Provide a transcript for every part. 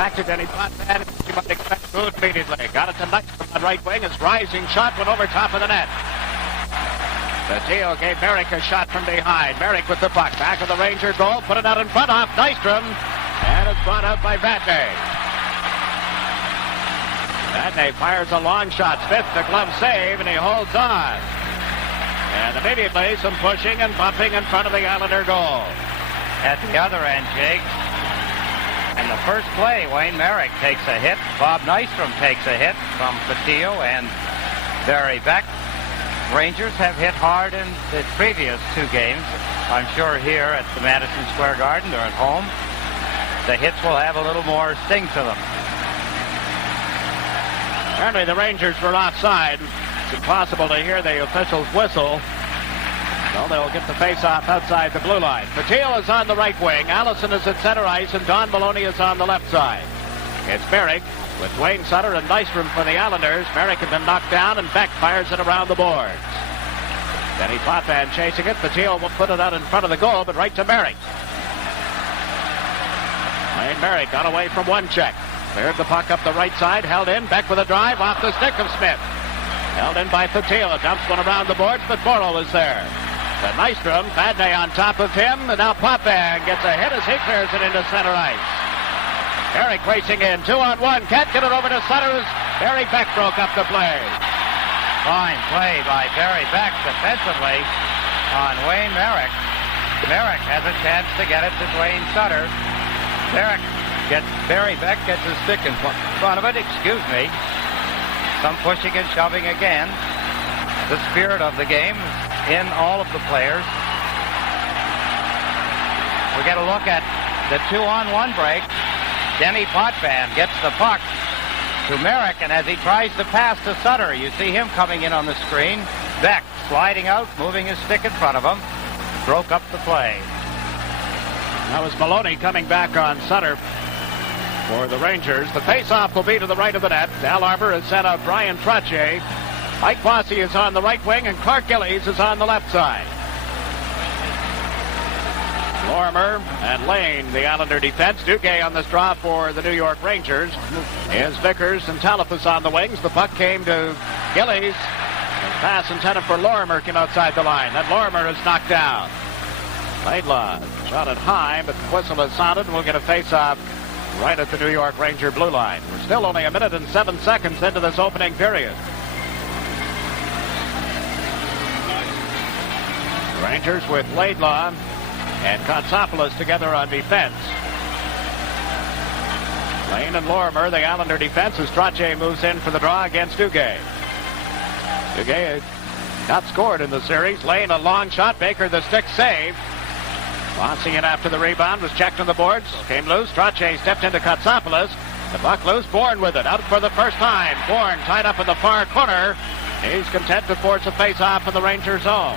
back to Denis Potvin. You might expect good immediately. Got it tonight from the right wing. His rising shot went over top of the net. Patillo gave Merrick a shot from behind. Merrick with the puck. Back of the Ranger goal. Put it out in front off Nystrom. And it's brought out by VADNAIS. VADNAIS fires a long shot. Smith, the glove save, and he holds on. And immediately some pushing and bumping in front of the Islander goal. At the other end, Jiggs. And the first play, Wayne Merrick takes a hit. Bob Nystrom takes a hit from Patillo and Barry Beck. Rangers have hit hard in the previous two games. I'm sure here at the Madison Square Garden, they're at home. The hits will have a little more sting to them. Apparently the Rangers were offside. It's impossible to hear the official's whistle. So they'll get the face-off outside the blue line. Patillo is on the right wing. Allison is at center ice, and Don Maloney is on the left side. It's Merrick with Wayne Sutter and Nystrom for the Islanders. Merrick had been knocked down, and Beck fires it around the boards. Denis Potvin chasing it. Patillo will put it out in front of the goal, but right to Merrick. Wayne Merrick got away from one check. Cleared the puck up the right side, held in. Beck with a drive off the stick of Smith. Held in by Patillo. Dumps one around the boards, but Morrow is there. But Nystrom, VADNAIS on top of him, and now Potvin gets a hit as he clears it into center ice. Merrick racing in, 2-on-1, can't get it over to Sutter. Barry Beck broke up the play. Fine play by Barry Beck defensively on Wayne Merrick. Merrick has a chance to get it to Wayne Sutter. Barry Beck gets his stick in front of it, excuse me. Some pushing and shoving again. The spirit of the game in all of the players. We get a look at the 2-on-1 break. Denis Potvin gets the puck to Merrick, and as he tries to pass to Sutter, you see him coming in on the screen. Beck sliding out, moving his stick in front of him. Broke up the play. That was Maloney coming back on Sutter for the Rangers. The face-off will be to the right of the net. Al Arbor has sent out Brian Trottier. Mike Bossy is on the right wing, and Clark Gillies is on the left side. Lorimer and Lane, the Islander defense. Duguay on this draw for the New York Rangers. Is Vickers and Talifas on the wings. The puck came to Gillies. Pass intended for Lorimer came outside the line. Then Lorimer is knocked down. Laidlaw shot it high, but the whistle has sounded, and we'll get a face-off right at the New York Ranger blue line. We're still only a minute and 7 seconds into this opening period. Rangers with Laidlaw and Kotsopoulos together on defense. Lane and Lorimer, the Islander defense, as Trottier moves in for the draw against Duguay. Duguay not scored in the series. Lane a long shot. Baker the stick save. Bossy in after the rebound, was checked on the boards. Came loose. Trottier stepped into Kotsopoulos. The puck loose. Bourne with it. Out for the first time. Bourne tied up in the far corner. He's content to force a face-off in the Ranger zone.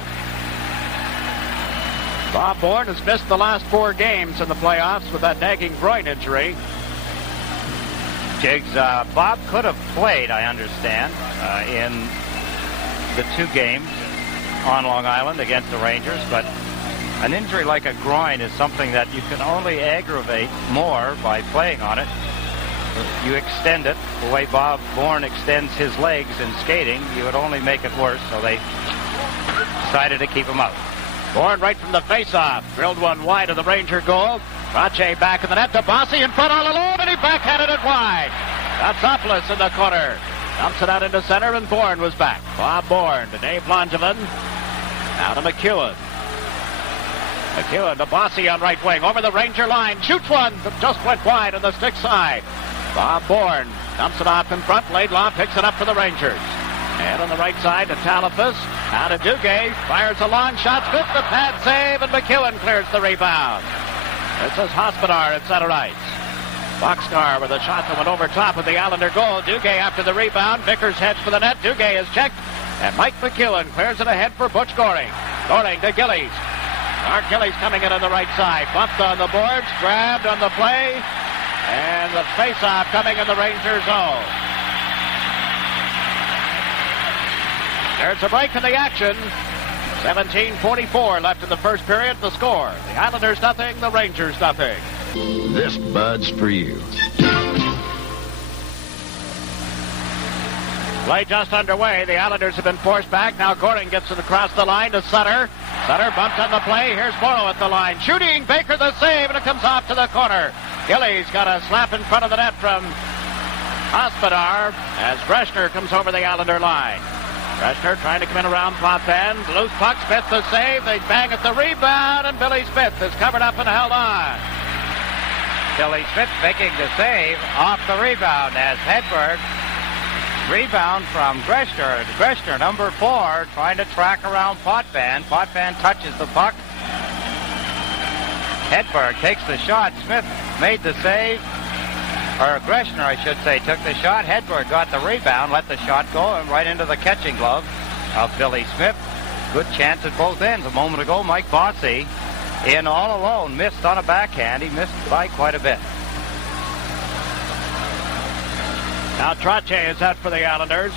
Bob Bourne has missed the last 4 games in the playoffs with that nagging groin injury. Jiggs, Bob could have played, I understand, in the 2 games on Long Island against the Rangers, but an injury like a groin is something that you can only aggravate more by playing on it. If you extend it the way Bob Bourne extends his legs in skating, you would only make it worse, so they decided to keep him out. Bourne right from the face-off. Drilled one wide of the Ranger goal. Trottier back in the net to Bossy in front all alone, and he backhanded it wide. Kotsopoulos in the corner. Dumps it out into center, and Bourne was back. Bob Bourne to Dave Langevin. Now to McEwen. McEwen to Bossy on right wing. Over the Ranger line. Shoots one that just went wide on the stick side. Bob Bourne dumps it off in front. Laidlaw picks it up for the Rangers. And on the right side to Talifas. Now to Duguay. Fires a long shot. Smith the pad save, and McEwen clears the rebound. This is Hospodar at center ice. Boxcar with a shot that went over top of the Islander goal. Duguay after the rebound. Vickers heads for the net. Duguay is checked. And Mike McEwen clears it ahead for Butch Goring. Goring to Gillies. Mark Gillies coming in on the right side. Bumped on the boards. Grabbed on the play. And the face-off coming in the Ranger zone. There's a break in the action. 17:44 left in the first period. The score. The Islanders nothing, the Rangers nothing. This Bud's for you. Play just underway. The Islanders have been forced back. Now Goring gets it across the line to Sutter. Sutter bumped on the play. Here's Morrow at the line. Shooting. Baker the save, and it comes off to the corner. Gillies got a slap in front of the net from Hospodar as Greshner comes over the Islander line. Greshner trying to come in around Potvin. Loose puck. Smith the save. They bang at the rebound, and Billy Smith is covered up and held on. Billy Smith making the save off the rebound as Hedberg. Rebound from Greshner. Greshner, number 4, trying to track around Potvin. Potvin touches the puck. Hedberg takes the shot. Smith made the save. Or Greshner, I should say, took the shot. Hedberg got the rebound, let the shot go, and right into the catching glove of Billy Smith. Good chance at both ends. A moment ago, Mike Bossy in all alone. Missed on a backhand. He missed by quite a bit. Now Trottier is out for the Islanders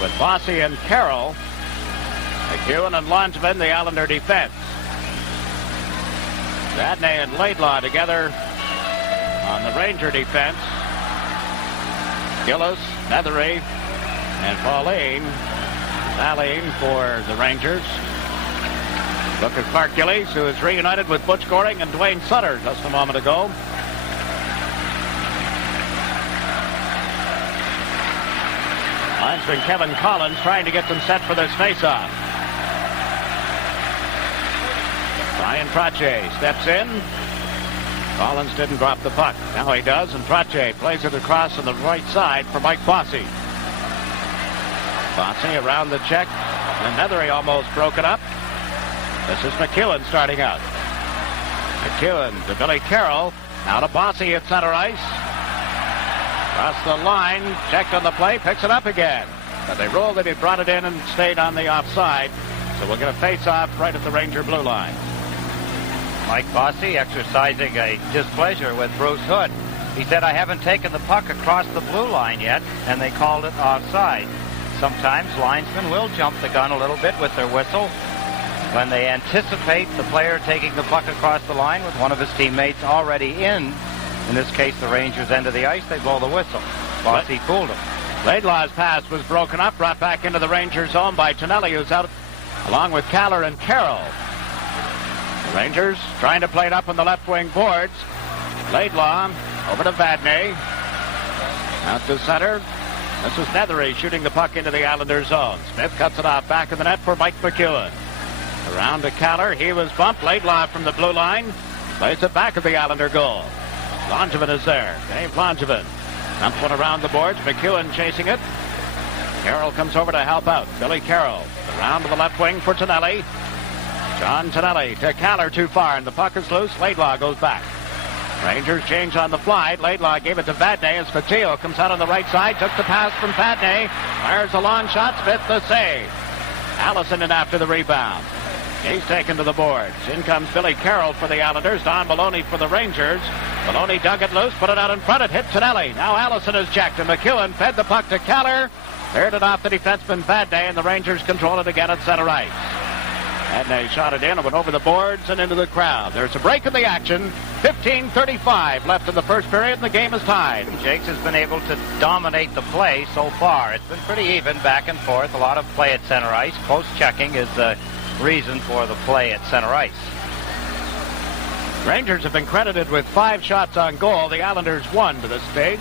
with Bossy and Carroll. McEwen and Langevin, the Islander defense. VADNAIS and Laidlaw together on the Ranger defense. Gillies, Nethery, and Pauline rallying for the Rangers. Look at Clark Gillies, who is reunited with Butch Goring and Dwayne Sutter just a moment ago. Linesman Kevin Collins trying to get them set for this faceoff. Brian Trottier steps in. Collins didn't drop the puck. Now he does, and Trottier plays it across on the right side for Mike Bossy. Bossy around the check, and Nethery almost broke it up. This is McEwen starting out. McEwen to Billy Carroll. Now to Bossy at center ice. Across the line, checked on the play, picks it up again. But they ruled that he brought it in and stayed on the offside. So we'll get a face-off right at the Ranger blue line. Mike Bossy exercising a displeasure with Bruce Hood. He said, I haven't taken the puck across the blue line yet, and they called it offside. Sometimes linesmen will jump the gun a little bit with their whistle when they anticipate the player taking the puck across the line with one of his teammates already in. In this case, the Rangers' end of the ice, they blow the whistle. Bossy fooled him. Laidlaw's pass was broken up, brought back into the Rangers' zone by Tonelli, who's out along with Caller and Carroll. The Rangers trying to play it up on the left wing boards. Laidlaw over to VADNAIS. Out to center. This is Nethery shooting the puck into the Islanders' zone. Smith cuts it off back of the net for Mike McEwen. Around to Caller. He was bumped. Laidlaw from the blue line. Plays it back of the Islander goal. Langevin is there. Dave Langevin. Dumps one around the boards. McEwen chasing it. Carroll comes over to help out. Billy Carroll. Around to the left wing for Tonelli. John Tonelli to Caller too far, and the puck is loose. Laidlaw goes back. Rangers change on the fly. Laidlaw gave it to VADNAIS as Fatio comes out on the right side. Took the pass from VADNAIS. Fires a long shot. Smith the save. Allison in after the rebound. He's taken to the boards. In comes Billy Carroll for the Islanders. Don Maloney for the Rangers. Maloney dug it loose, put it out in front. It hit Tonelli. Now Allison is checked, and McEwen fed the puck to Caller. Cleared it off the defenseman VADNAIS, and the Rangers control it again at center ice. VADNAIS shot it in and went over the boards and into the crowd. There's a break in the action. 15:35 left in the first period, and the game is tied. Jiggs has been able to dominate the play so far. It's been pretty even, back and forth. A lot of play at center ice. Close checking is the reason for the play at center ice. Rangers have been credited with 5 shots on goal. The Islanders 1 to this stage.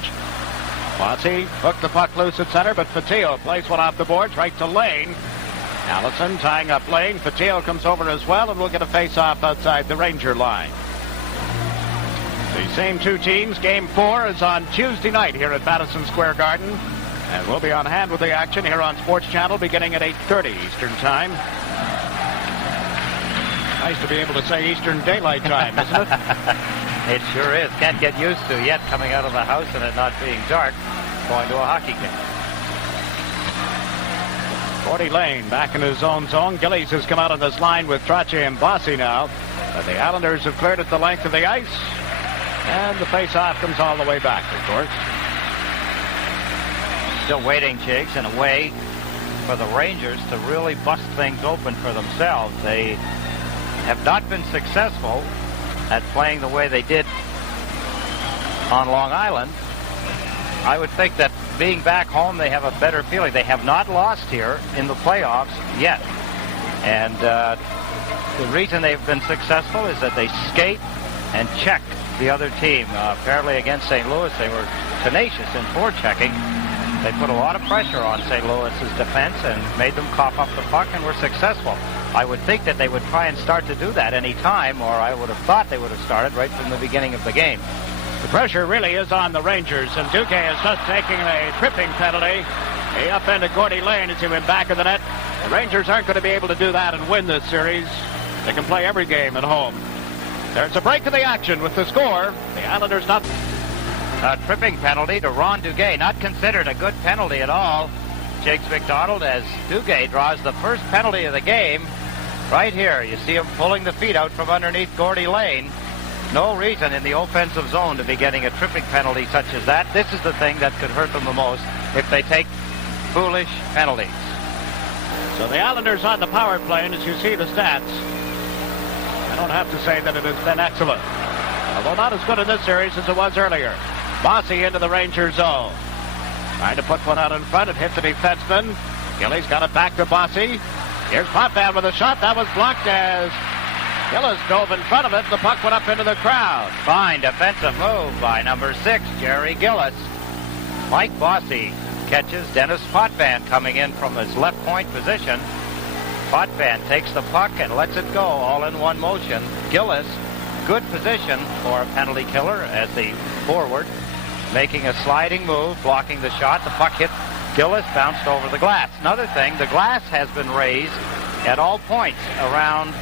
Bossy hooked the puck loose at center, but Fatio plays one off the boards right to Lane. Allison tying up Lane. Fatio comes over as well, and we'll get a face-off outside the Ranger line. The same two teams. Game 4 is on Tuesday night here at Madison Square Garden. And we'll be on hand with the action here on SportsChannel beginning at 8:30 Eastern Time. Nice to be able to say Eastern Daylight Time, isn't it? It sure is. Can't get used to yet coming out of the house and it not being dark, going to a hockey game. 40 Lane back in his own zone. Gillies has come out on this line with Trottier and Bossy now. But the Islanders have cleared it the length of the ice. And the face-off comes all the way back, of course. Still waiting, Jiggs, in a way for the Rangers to really bust things open for themselves. They have not been successful at playing the way they did on Long Island. I would think that being back home, they have a better feeling. They have not lost here in the playoffs yet. And the reason they've been successful is that they skate and check the other team. Apparently against St. Louis, they were tenacious in forechecking. They put a lot of pressure on St. Louis's defense and made them cough up the puck and were successful. I would think that they would try and start to do that any time, or I would have thought they would have started right from the beginning of the game. The pressure really is on the Rangers, and Duguay is just taking a tripping penalty. He upended Gordy Lane as he went back of the net. The Rangers aren't going to be able to do that and win this series. They can play every game at home. There's a break in the action with the score. The Islanders not... A tripping penalty to Ron Duguay, not considered a good penalty at all. Jiggs McDonald, as Duguay draws the first penalty of the game. Right here, you see him pulling the feet out from underneath Gordy Lane. No reason in the offensive zone to be getting a tripping penalty such as that. This is the thing that could hurt them the most if they take foolish penalties. So the Islanders on the power play, and as you see the stats, I don't have to say that it has been excellent. Although not as good in this series as it was earlier. Bossy into the Ranger zone. Trying to put one out in front. It hit the defenseman. Gillies got it back to Bossy. Here's Potvin with a shot. That was blocked as Gillies dove in front of it. The puck went up into the crowd. Fine defensive move by number 6, Jerry Gillies. Mike Bossy catches Denis Potvin coming in from his left point position. Potvin takes the puck and lets it go all in one motion. Gillies, good position for a penalty killer as the forward, making a sliding move, blocking the shot. The puck hit Gillies, bounced over the glass. Another thing, the glass has been raised at all points around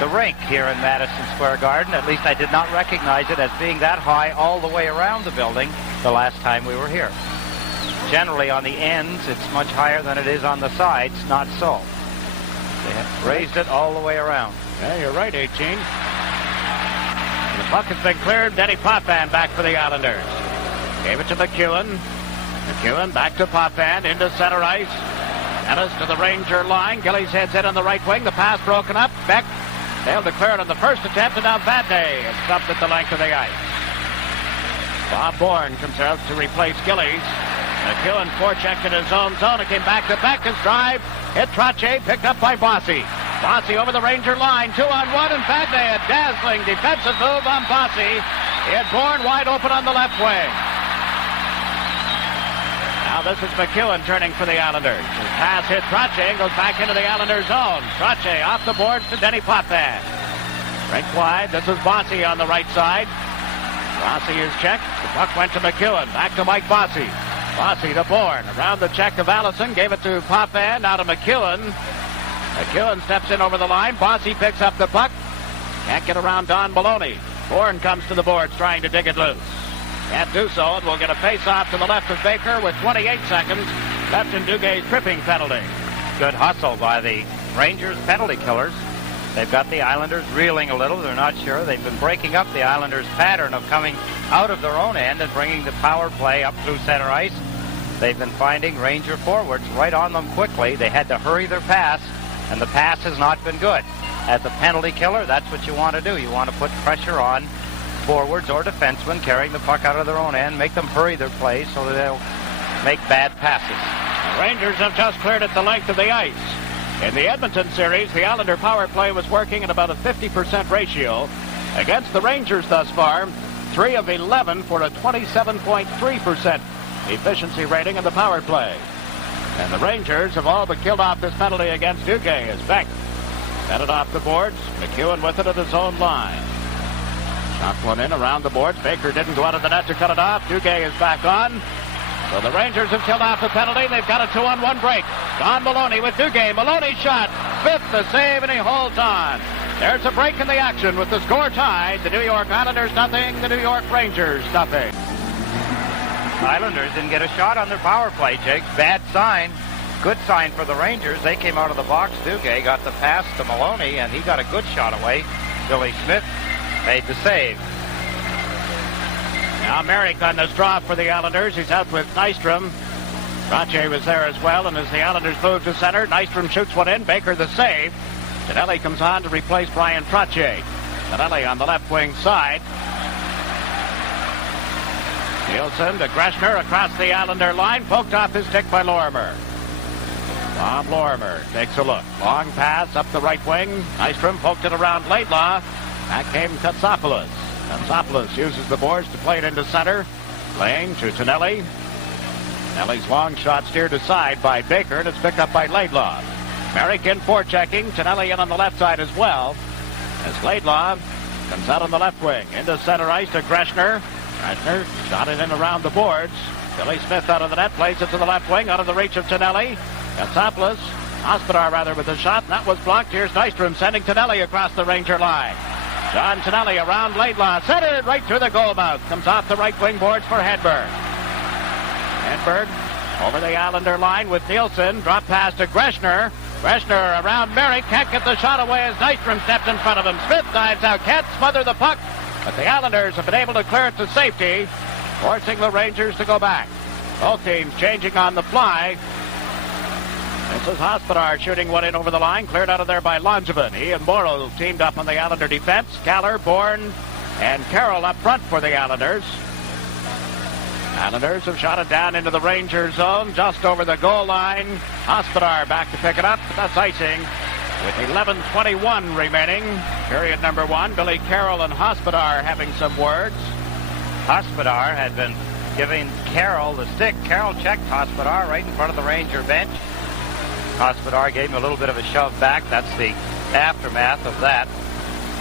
the rink here in Madison Square Garden. At least I did not recognize it as being that high all the way around the building the last time we were here. Generally on the ends, it's much higher than it is on the sides. Not so. They have raised it all the way around. Yeah, you're right, 18. The puck has been cleared. Denis Potvin back for the Islanders. Gave it to McEwen. McEwen back to Potvin into center ice. Denis to the Ranger line. Gillies heads in on the right wing. The pass broken up. Beck failed to clear it on the first attempt, and now VADNAIS is stopped at the length of the ice. Bob Bourne comes out to replace Gillies. McEwen forechecked in his own zone. It came back to Beck. His drive hit Trottier, picked up by Bossy. Bossy over the Ranger line, 2-on-1, and VADNAIS, a dazzling defensive move on Bossy. He had Bourne wide open on the left wing. Now this is McEwen turning for the Islanders. His pass hit Trottier, goes back into the Islanders zone. Trottier off the boards to Denis Potvin. Rink wide, this is Bossy on the right side. Bossy is checked. The puck went to McEwen, back to Mike Bossy. Bossy to Bourne, around the check of Allison, gave it to Potvin, now to McEwen. McEwen steps in over the line. Bossy picks up the puck. Can't get around Don Maloney. Bourne comes to the boards trying to dig it loose. Can't do so, and we'll get a face-off to the left of Baker with 28 seconds left in Dugay's tripping penalty. Good hustle by the Rangers penalty killers. They've got the Islanders reeling a little. They're not sure. They've been breaking up the Islanders' pattern of coming out of their own end and bringing the power play up through center ice. They've been finding Ranger forwards right on them quickly. They had to hurry their pass, and the pass has not been good. As a penalty killer, that's what you want to do. You want to put pressure on forwards or defensemen carrying the puck out of their own end, make them hurry their play so that they'll make bad passes. The Rangers have just cleared at the length of the ice. In the Edmonton series, the Islander power play was working at about a 50% ratio. Against the Rangers thus far, 3 of 11 for a 27.3% efficiency rating in the power play. And the Rangers have all but killed off this penalty against Duguay as Beck headed off the boards. McEwen with it at his own line. Shot one in around the boards. Baker didn't go out of the net to cut it off. Duguay is back on. So the Rangers have killed off the penalty. They've got a 2-on-1 break. Don Maloney with Duguay. Maloney shot. Fifth the save, and he holds on. There's a break in the action with the score tied. The New York Islanders nothing. The New York Rangers nothing. Islanders didn't get a shot on their power play, Jake. Bad sign. Good sign for the Rangers. They came out of the box. Duguay got the pass to Maloney, and he got a good shot away. Billy Smith made the save. Now Merrick on the straw for the Islanders. He's out with Nystrom. Trottier was there as well, and as the Islanders move to center, Nystrom shoots one in. Baker the save. Stanley comes on to replace Brian Trottier. Stanley on the left wing side. Nielsen to Greshner across the Islander line, poked off his stick by Lorimer. Bob Lorimer takes a look. Long pass up the right wing. Nystrom poked it around Laidlaw. Back came Katsopoulos. Katsopoulos uses the boards to play it into center. Playing to Tonelli. Tonelli's long shot steered aside by Baker, and it's picked up by Laidlaw. Merrick in forechecking. Tonelli in on the left side as well. As Laidlaw comes out on the left wing. Into center ice to Greshner. Greshner shot it in around the boards. Billy Smith out of the net, plays it to the left wing, out of the reach of Tonelli. Katsopoulos, Hospodar rather, with a shot, and that was blocked. Here's Nystrom sending Tonelli across the Ranger line. John Tonelli around Laidlaw, centered right through the goal mouth. Comes off the right wing boards for Hedberg. Hedberg over the Islander line with Nielsen. Drop pass to Greshner. Greshner around Merrick. Can't get the shot away as Nystrom steps in front of him. Smith dives out. Can't smother the puck. But the Islanders have been able to clear it to safety, forcing the Rangers to go back. Both teams changing on the fly. This is Hospodar shooting one in over the line. Cleared out of there by Langevin. He and Morrow teamed up on the Islander defense. Caller, Bourne, and Carroll up front for the Islanders. Islanders have shot it down into the Ranger zone, just over the goal line. Hospodar back to pick it up, but that's icing. With 11:21 remaining, period number one, Billy Carroll and Hospodar having some words. Hospodar had been giving Carroll the stick. Carroll checked Hospodar right in front of the Ranger bench. Hospodar gave him a little bit of a shove back. That's the aftermath of that.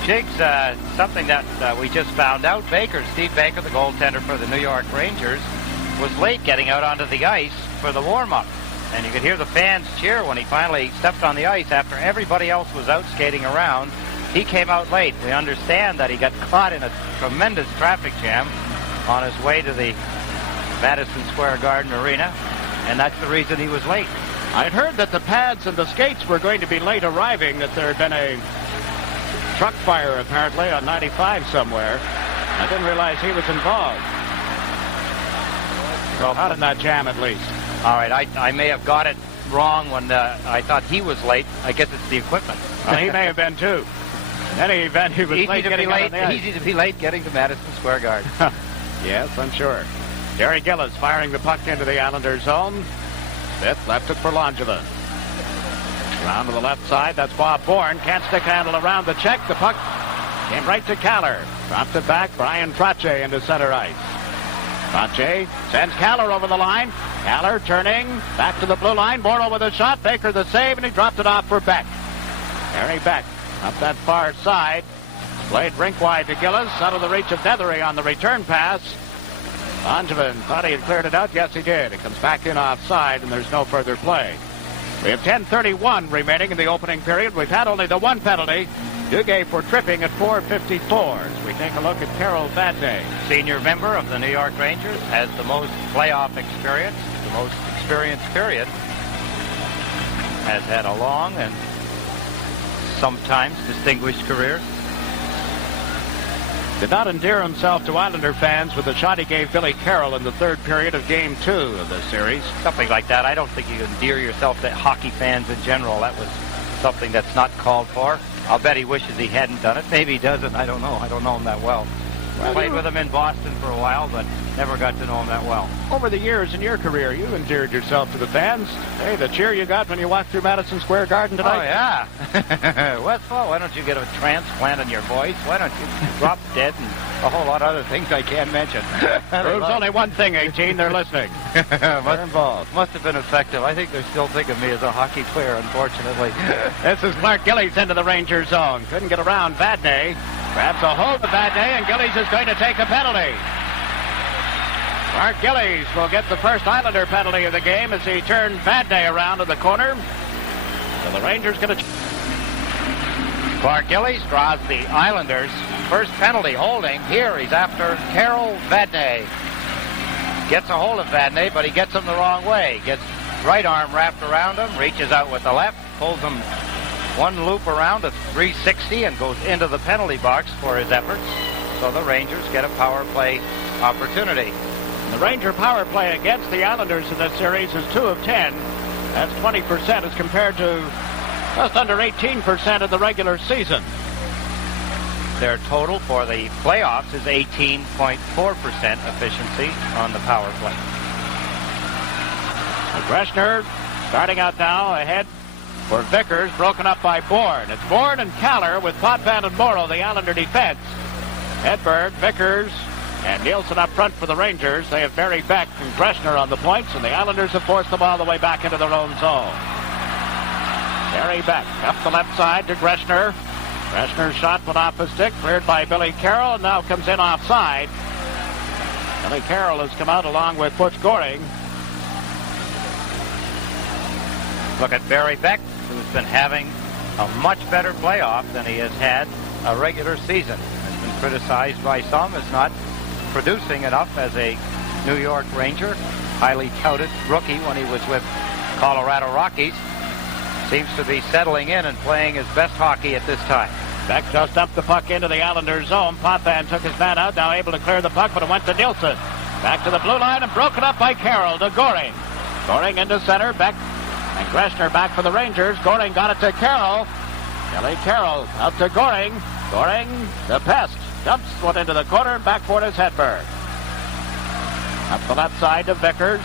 Jiggs, something that we just found out, Steve Baker, the goaltender for the New York Rangers, was late getting out onto the ice for the warm-up. And you could hear the fans cheer when he finally stepped on the ice after everybody else was out skating around. He came out late. We understand that he got caught in a tremendous traffic jam on his way to the Madison Square Garden Arena, and that's the reason he was late. I'd heard that the pads and the skates were going to be late arriving, that there had been a truck fire apparently on 95 somewhere. I didn't realize he was involved. Well, not in that jam at least. All right, I may have got it wrong when I thought he was late. I guess it's the equipment. Well, he may have been too. In any event, he was late getting out on the ice. Easy to be late getting to Madison Square Garden. Yes, I'm sure. Gary Gillies firing the puck into the Islander zone. Smith left it for Langevin. Round to the left side, that's Bob Bourne. Can't stick handle around the check. The puck came right to Caller. Dropped it back. Brian Trache into center ice. Trache sends Caller over the line. Caller turning back to the blue line. Morrow with a shot. Baker the save, and he dropped it off for Beck. Harry Beck up that far side. Played rink wide to Gillies. Out of the reach of Nethery on the return pass. Langevin thought he had cleared it out. Yes, he did. It comes back in offside, and there's no further play. We have 10:31 remaining in the opening period. We've had only the one penalty. Duguay for tripping at 4:54. As we take a look at Carroll VADNAIS. Senior member of the New York Rangers, has the most playoff experience, the most experienced period. Has had a long and sometimes distinguished career. Did not endear himself to Islander fans with the shot he gave Billy Carroll in the third period of Game 2 of this series. Something like that. I don't think you endear yourself to hockey fans in general. That was something that's not called for. I'll bet he wishes he hadn't done it. Maybe he doesn't. I don't know. I don't know him that well. Played with him in Boston for a while, but never got to know him that well. Over the years in your career, you endeared yourself to the fans. Hey, the cheer you got when you walked through Madison Square Garden tonight. Oh, yeah. Westfall, why don't you get a transplant in your voice? Why don't you drop dead and a whole lot of other things I can't mention? Proves only one thing, 18. They're listening. They're involved. Must have been effective. I think they still think of me as a hockey player, unfortunately. This is Clark Gillies into the Ranger zone. Couldn't get around VADNAIS. Grabs a hold of VADNAIS, and Gillies is going to take a penalty. Clark Gillies will get the first Islander penalty of the game as he turned VADNAIS around to the corner. So the Rangers going to... Clark Gillies draws the Islanders' first penalty, holding. Here he's after Carroll VADNAIS. Gets a hold of VADNAIS, but he gets him the wrong way. Gets right arm wrapped around him, reaches out with the left, pulls him one loop around a 360 and goes into the penalty box for his efforts. So the Rangers get a power play opportunity. The Ranger power play against the Islanders in this series is 2 of 10. That's 20% as compared to just under 18% of the regular season. Their total for the playoffs is 18.4% efficiency on the power play. Greshner starting out now ahead for Vickers, broken up by Bourne. It's Bourne and Kaller with Potvin and Morrow, the Islander defense. Hedberg, Vickers, and Nielsen up front for the Rangers. They have Barry Beck and Greshner on the points, and the Islanders have forced them all the way back into their own zone. Barry Beck up the left side to Greshner. Greshner's shot went off the stick, cleared by Billy Carroll, and now comes in offside. Billy Carroll has come out along with Butch Goring. Look at Barry Beck, who's been having a much better playoff than he has had a regular season. Has been criticized by some as not producing enough as a New York Ranger. Highly touted rookie when he was with Colorado Rockies. Seems to be settling in and playing his best hockey at this time. Beck just dumped the puck into the Islanders' zone. Potvin took his man out, now able to clear the puck, but it went to Nielsen. Back to the blue line and broken up by Carroll to Goring. Goring into center. Beck and Greshner back for the Rangers. Goring got it to Carroll. Billy Carroll out to Goring. Goring, the pest, dumps one into the corner and back for it is Hedberg. Up the left side to Vickers.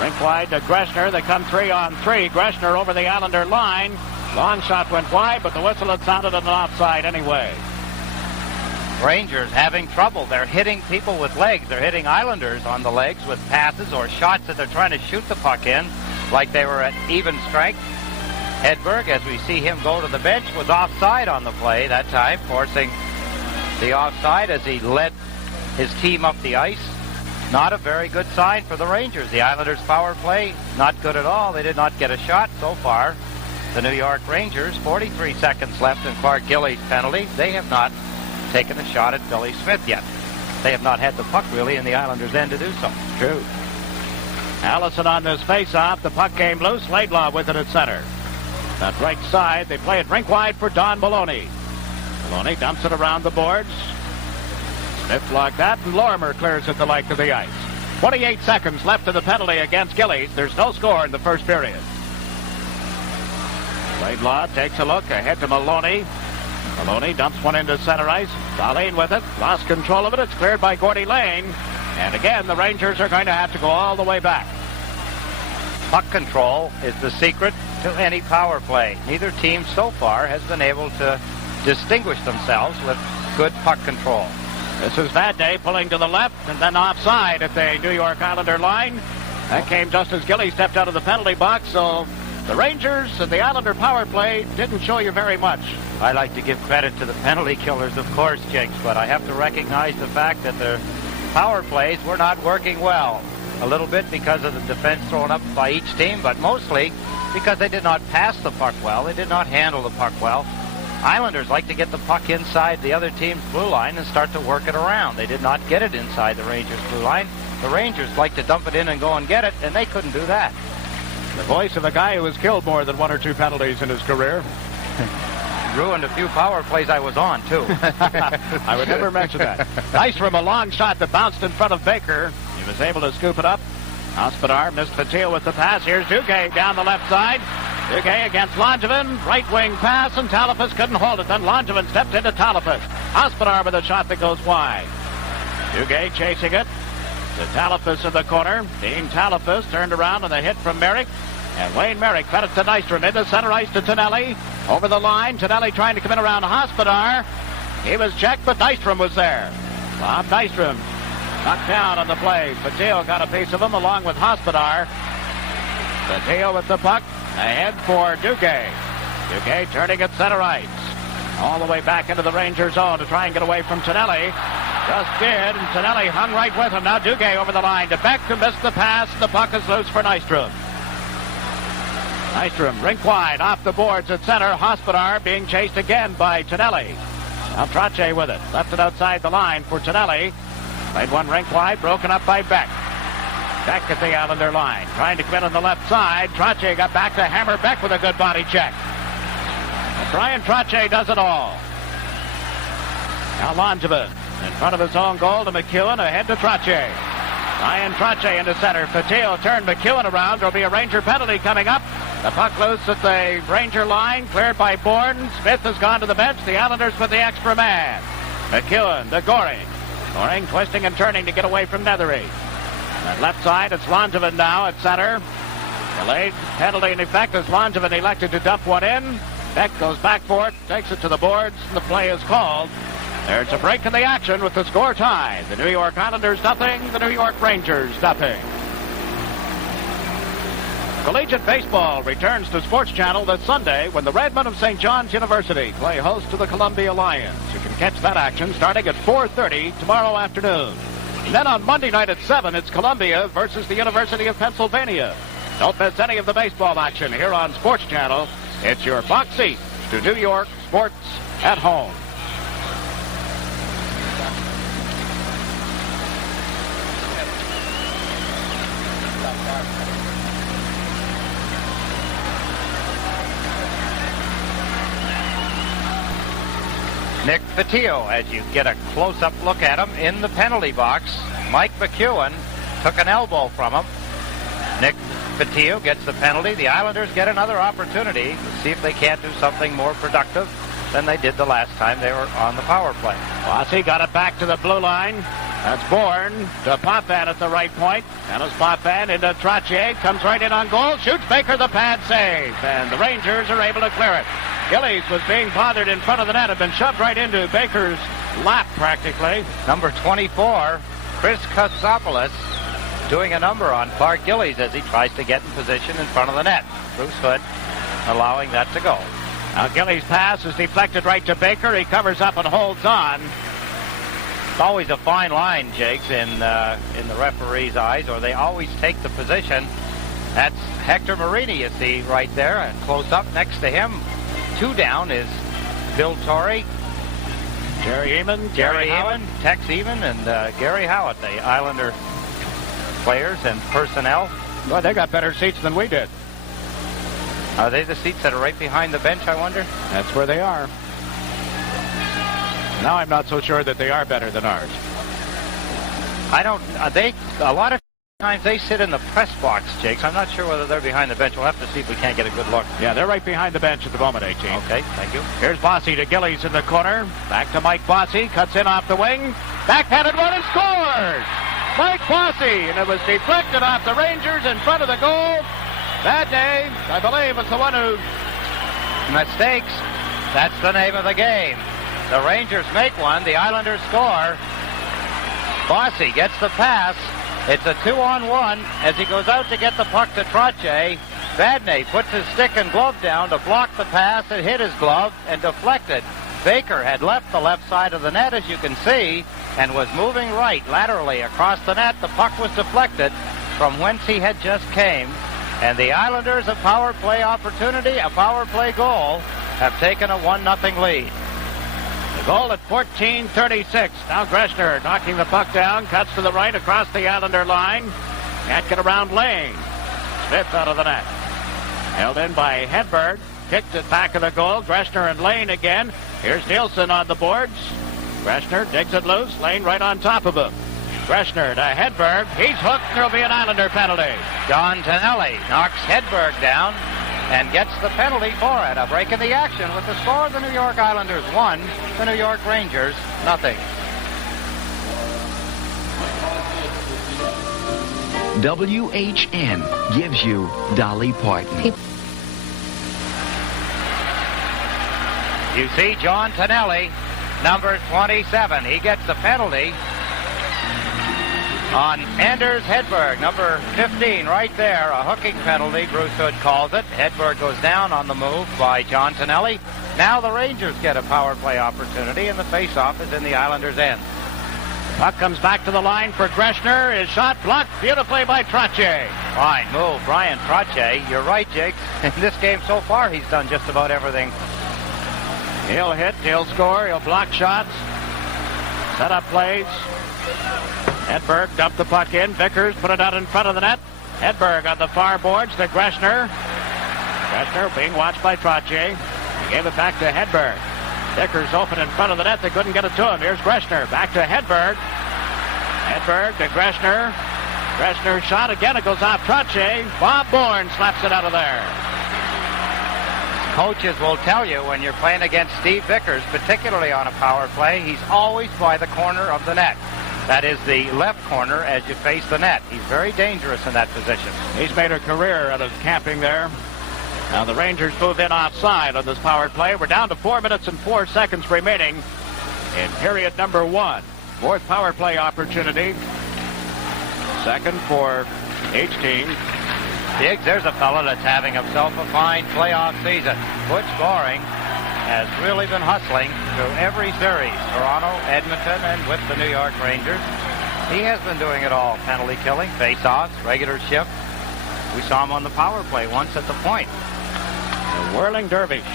Rink wide to Greshner. They come 3-on-3. Greshner over the Islander line. Long shot went wide, but the whistle had sounded an offside anyway. Rangers having trouble. They're hitting people with legs. They're hitting Islanders on the legs with passes or shots that they're trying to shoot the puck in like they were at even strength. Hedberg, as we see him go to the bench, was offside on the play that time, forcing the offside as he led his team up the ice. Not a very good sign for the Rangers. The Islanders' power play, not good at all. They did not get a shot so far. The New York Rangers, 43 seconds left in Clark Gillies' penalty. They have not taken a shot at Billy Smith yet. They have not had the puck really in the Islanders' end to do so. True. Allison on this face-off. The puck came loose. Laidlaw with it at center. That right side, they play it rink wide for Don Maloney. Maloney dumps it around the boards. Smith blocked that, and Lorimer clears it the length of the ice. 28 seconds left in the penalty against Gillies. There's no score in the first period. Laidlaw takes a look ahead to Maloney. Maloney dumps one into center ice. Darlene with it. Lost control of it. It's cleared by Gordy Lane. And again, the Rangers are going to have to go all the way back. Puck control is the secret to any power play. Neither team so far has been able to distinguish themselves with good puck control. This is VADNAIS pulling to the left and then offside at the New York Islander line. That came just as Gillies stepped out of the penalty box, so the Rangers and the Islander power play didn't show you very much. I like to give credit to the penalty killers, of course, Jiggs, but I have to recognize the fact that their power plays were not working well. A little bit because of the defense thrown up by each team, but mostly because they did not pass the puck well. They did not handle the puck well. Islanders like to get the puck inside the other team's blue line and start to work it around. They did not get it inside the Rangers' blue line. The Rangers like to dump it in and go and get it, and they couldn't do that. The voice of a guy who has killed more than one or two penalties in his career. Ruined a few power plays I was on, too. I would never mention that. Nice from a long shot that bounced in front of Baker. He was able to scoop it up. Hospodar missed Fattil with the pass. Here's Duguay down the left side. Duguay against Langevin. Right wing pass, and Talafas couldn't hold it. Then Langevin stepped into Talafas. Hospodar with a shot that goes wide. Duguay chasing it. To Talafas in the corner. Dean Talafas turned around on the hit from Merrick. And Wayne Merrick fed it to Nystrom. Into center ice to Tonelli. Over the line. Tonelli trying to come in around Hospodar. He was checked, but Nystrom was there. Bob Nystrom knocked down on the play. Fattil got a piece of him along with Hospodar. Fattil with the puck. Ahead for Duguay. Duguay turning at center ice. All the way back into the Ranger zone to try and get away from Tonelli. Just did, and Tonelli hung right with him. Now Duguay over the line to Beck, who missed the pass. The puck is loose for Nystrom. Nystrom, rink wide, off the boards at center. Hospodar being chased again by Tonelli. Now Trache with it. Left it outside the line for Tonelli. Played one rink wide, broken up by Beck. Beck at the Islander line. Trying to come in on the left side. Trache got back to hammer Beck with a good body check. And Brian Trache does it all. Now Langevin in front of his own goal to McEwen, ahead to Trache. Brian Trache into center. Fattil turned McEwen around. There'll be a Ranger penalty coming up. The puck loose at the Ranger line, cleared by Bourne. Smith has gone to the bench. The Islanders with the extra man. McEwen to Goring. Goring twisting and turning to get away from Nethery. On left side, it's Langevin now at center. Delayed penalty in effect as Langevin elected to dump one in. Beck goes back for it, takes it to the boards, and the play is called. There's a break in the action with the score tied. The New York Islanders nothing, the New York Rangers nothing. Collegiate baseball returns to SportsChannel this Sunday when the Redmen of St. John's University play host to the Columbia Lions. You can catch that action starting at 4:30 tomorrow afternoon. And then on Monday night at 7, it's Columbia versus the University of Pennsylvania. Don't miss any of the baseball action here on SportsChannel. It's your box seat to New York sports at home. Nick Fotiu, as you get a close-up look at him in the penalty box. Mike McEwen took an elbow from him. Nick Fotiu gets the penalty. The Islanders get another opportunity to see if they can't do something more productive than they did the last time they were on the power play. Bossy got it back to the blue line. That's Bourne to Potvin at the right point. And as Potvin into Trottier, comes right in on goal, shoots Baker, the pad save. And the Rangers are able to clear it. Gillies was being bothered in front of the net, had been shoved right into Baker's lap practically. Number 24, Chris Kotsopoulos, doing a number on Clark Gillies as he tries to get in position in front of the net. Bruce Hood allowing that to go. Now Gillies' pass is deflected right to Baker. He covers up and holds on. It's always a fine line, Jiggs, in the referee's eyes, or they always take the position. That's Hector Marini, you see right there, and close up next to him. 2 down is Bill Torrey, Jerry Eamon, Tex Eamon, and Gary Howitt, the Islander players and personnel. Well, they got better seats than we did. Are they the seats that are right behind the bench, I wonder? That's where they are. Now I'm not so sure that they are better than ours. I don't, a lot of times they sit in the press box, Jake. I'm not sure whether they're behind the bench. We'll have to see if we can't get a good look. Yeah, they're right behind the bench at the moment, 18. Okay, thank you. Here's Bossy to Gillies in the corner. Back to Mike Bossy. Cuts in off the wing. Backhanded one and scores! Mike Bossy, and it was deflected off the Rangers in front of the goal. VADNAIS, I believe, is the one who... Mistakes. That's the name of the game. The Rangers make one. The Islanders score. Bossy gets the pass. It's a 2-on-1 as he goes out to get the puck to Trottier. VADNAIS puts his stick and glove down to block the pass. It hit his glove and deflected. Baker had left the left side of the net, as you can see, and was moving right laterally across the net. The puck was deflected from whence he had just came. And the Islanders, a power play opportunity, a power play goal, have taken a 1-0 lead. The goal at 14:36. Now Greshner knocking the puck down, cuts to the right across the Islander line. Can't get around Lane. Smith out of the net. Held in by Hedberg. Kicked it back of the goal. Greshner and Lane again. Here's Nielsen on the boards. Greshner digs it loose. Lane right on top of him. Greshner to Hedberg. He's hooked. There'll be an Islander penalty. John Tonelli knocks Hedberg down and gets the penalty for it. A break in the action with the score of the New York Islanders 1, the New York Rangers 0. WHN gives you Dolly Parton. You see John Tonelli, number 27. He gets the penalty on Anders Hedberg, number 15, right there. A hooking penalty, Bruce Hood calls it. Hedberg goes down on the move by John Tonelli. Now the Rangers get a power play opportunity, and the face-off is in the Islanders' end. Puck comes back to the line for Greshner. His shot blocked beautifully by Trottier. Fine move, Brian Trottier. You're right, Jake. In this game so far, he's done just about everything. He'll hit, he'll score, he'll block shots, set up plays. Hedberg dumped the puck in. Vickers put it out in front of the net. Hedberg on the far boards to Greshner. Greshner being watched by Trottier. He gave it back to Hedberg. Vickers open in front of the net. They couldn't get it to him. Here's Greshner. Back to Hedberg. Hedberg to Greshner. Greshner shot again. It goes off Trottier. Bob Bourne slaps it out of there. Coaches will tell you when you're playing against Steve Vickers, particularly on a power play, he's always by the corner of the net. That is the left corner as you face the net. He's very dangerous in that position. He's made a career out of camping there. Now the Rangers move in offside on this power play. We're down to 4 minutes and 4 seconds remaining in period number 1. Fourth power play opportunity. Second for each team. Jiggs, there's a fella that's having himself a fine playoff season. Butch Goring has really been hustling through every series. Toronto, Edmonton, and with the New York Rangers. He has been doing it all. Penalty killing, face-offs, regular shift. We saw him on the power play once at the point. The whirling dervish.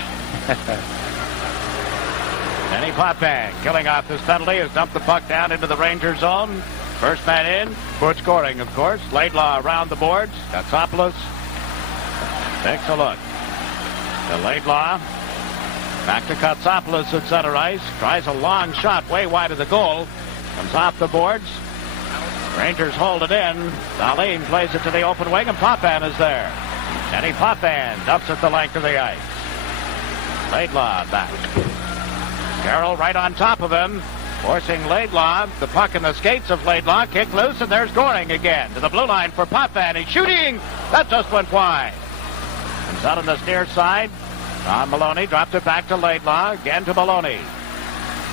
Denny Potvin killing off this penalty has dumped the puck down into the Ranger zone. First man in, Butch Goring, of course. Laidlaw around the boards. Katsopoulos takes a look. To Laidlaw. Back to Katsopoulos at center ice. Tries a long shot way wide of the goal. Comes off the boards. Rangers hold it in. Dahlin plays it to the open wing, and Potvin is there. Denny Potvin dumps it the length of the ice. Laidlaw back. Carroll right on top of him. Forcing Laidlaw, the puck in the skates of Laidlaw, kick loose, and there's Goring again. To the blue line for Potvin. He's shooting! That just went wide. Comes out on the near side. Maloney dropped it back to Laidlaw. Again to Maloney.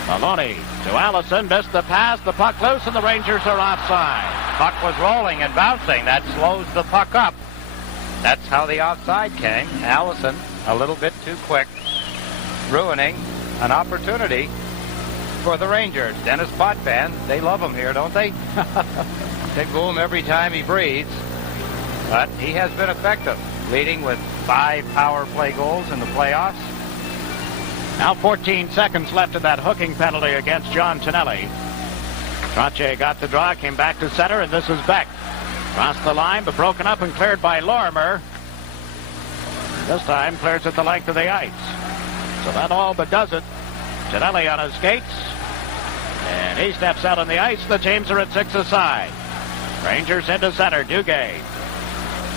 Maloney to Allison. Missed the pass. The puck loose, and the Rangers are offside. Puck was rolling and bouncing. That slows the puck up. That's how the offside came. Allison a little bit too quick, ruining an opportunity for the Rangers. Denis Potvin, they love him here, don't they? They boo him every time he breathes. But he has been effective, leading with 5 power play goals in the playoffs. Now 14 seconds left in that hooking penalty against John Tonelli. Trottier got the draw, came back to center, and this is Beck. Crossed the line, but broken up and cleared by Lorimer. This time clears it the length of the ice. So that all but does it. Tonelli on his skates. And he steps out on the ice. The teams are at 6 aside. Rangers into center. Duguay.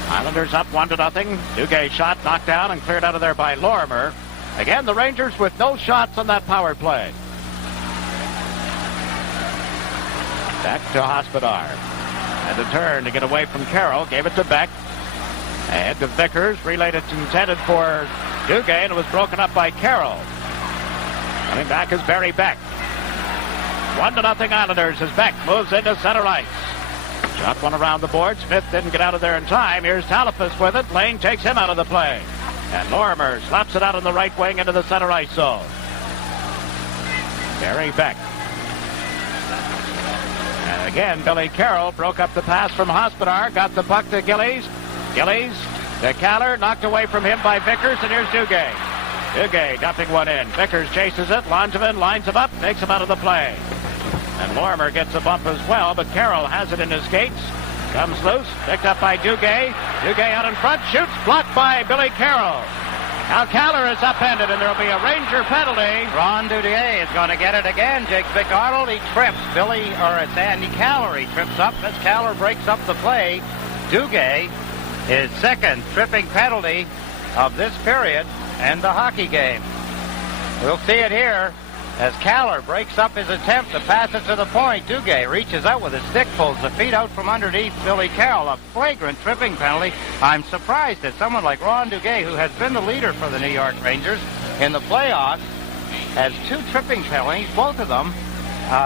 Islanders up 1-0. Duguay shot knocked down and cleared out of there by Lorimer. Again, the Rangers with no shots on that power play. Back to Hospodar. And a turn to get away from Carroll. Gave it to Beck. And to Vickers. Relayed it intended for Duguay, and it was broken up by Carroll. Coming back is Barry Beck. 1-0 Islanders as Beck moves into center ice. Shot one around the board. Smith didn't get out of there in time. Here's Talafas with it. Lane takes him out of the play. And Lorimer slaps it out on the right wing into the center ice zone. Barry Beck. And again, Billy Carroll broke up the pass from Hospodar. Got the puck to Gillies. Gillies to Caller. Knocked away from him by Vickers. And here's Duguay. Duguay dumping one in. Vickers chases it. Langevin lines him up. Takes him out of the play. And Lorimer gets a bump as well, but Carroll has it in his skates. Comes loose. Picked up by Duguay. Duguay out in front. Shoots. Blocked by Billy Carroll. Now Caller is upended, and there'll be a Ranger penalty. Ron Duguay is going to get it again. Jiggs McDonald, he trips. Andy Caller, he trips up as Caller breaks up the play. Duguay, his second tripping penalty of this period and the hockey game. We'll see it here as Caller breaks up his attempt to pass it to the point. Duguay reaches out with his stick, pulls the feet out from underneath Billy Carroll. A flagrant tripping penalty. I'm surprised that someone like Ron Duguay, who has been the leader for the New York Rangers in the playoffs, has 2 tripping penalties, both of them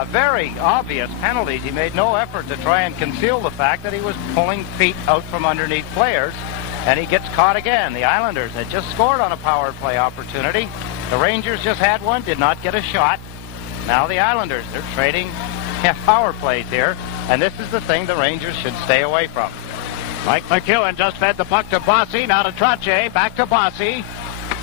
very obvious penalties. He made no effort to try and conceal the fact that he was pulling feet out from underneath players, and he gets caught again. The Islanders had just scored on a power play opportunity. The Rangers just had one, did not get a shot. Now the Islanders, they're trading power plays here, and this is the thing the Rangers should stay away from. Mike McEwen just fed the puck to Bossy, now to Trottier, back to Bossy.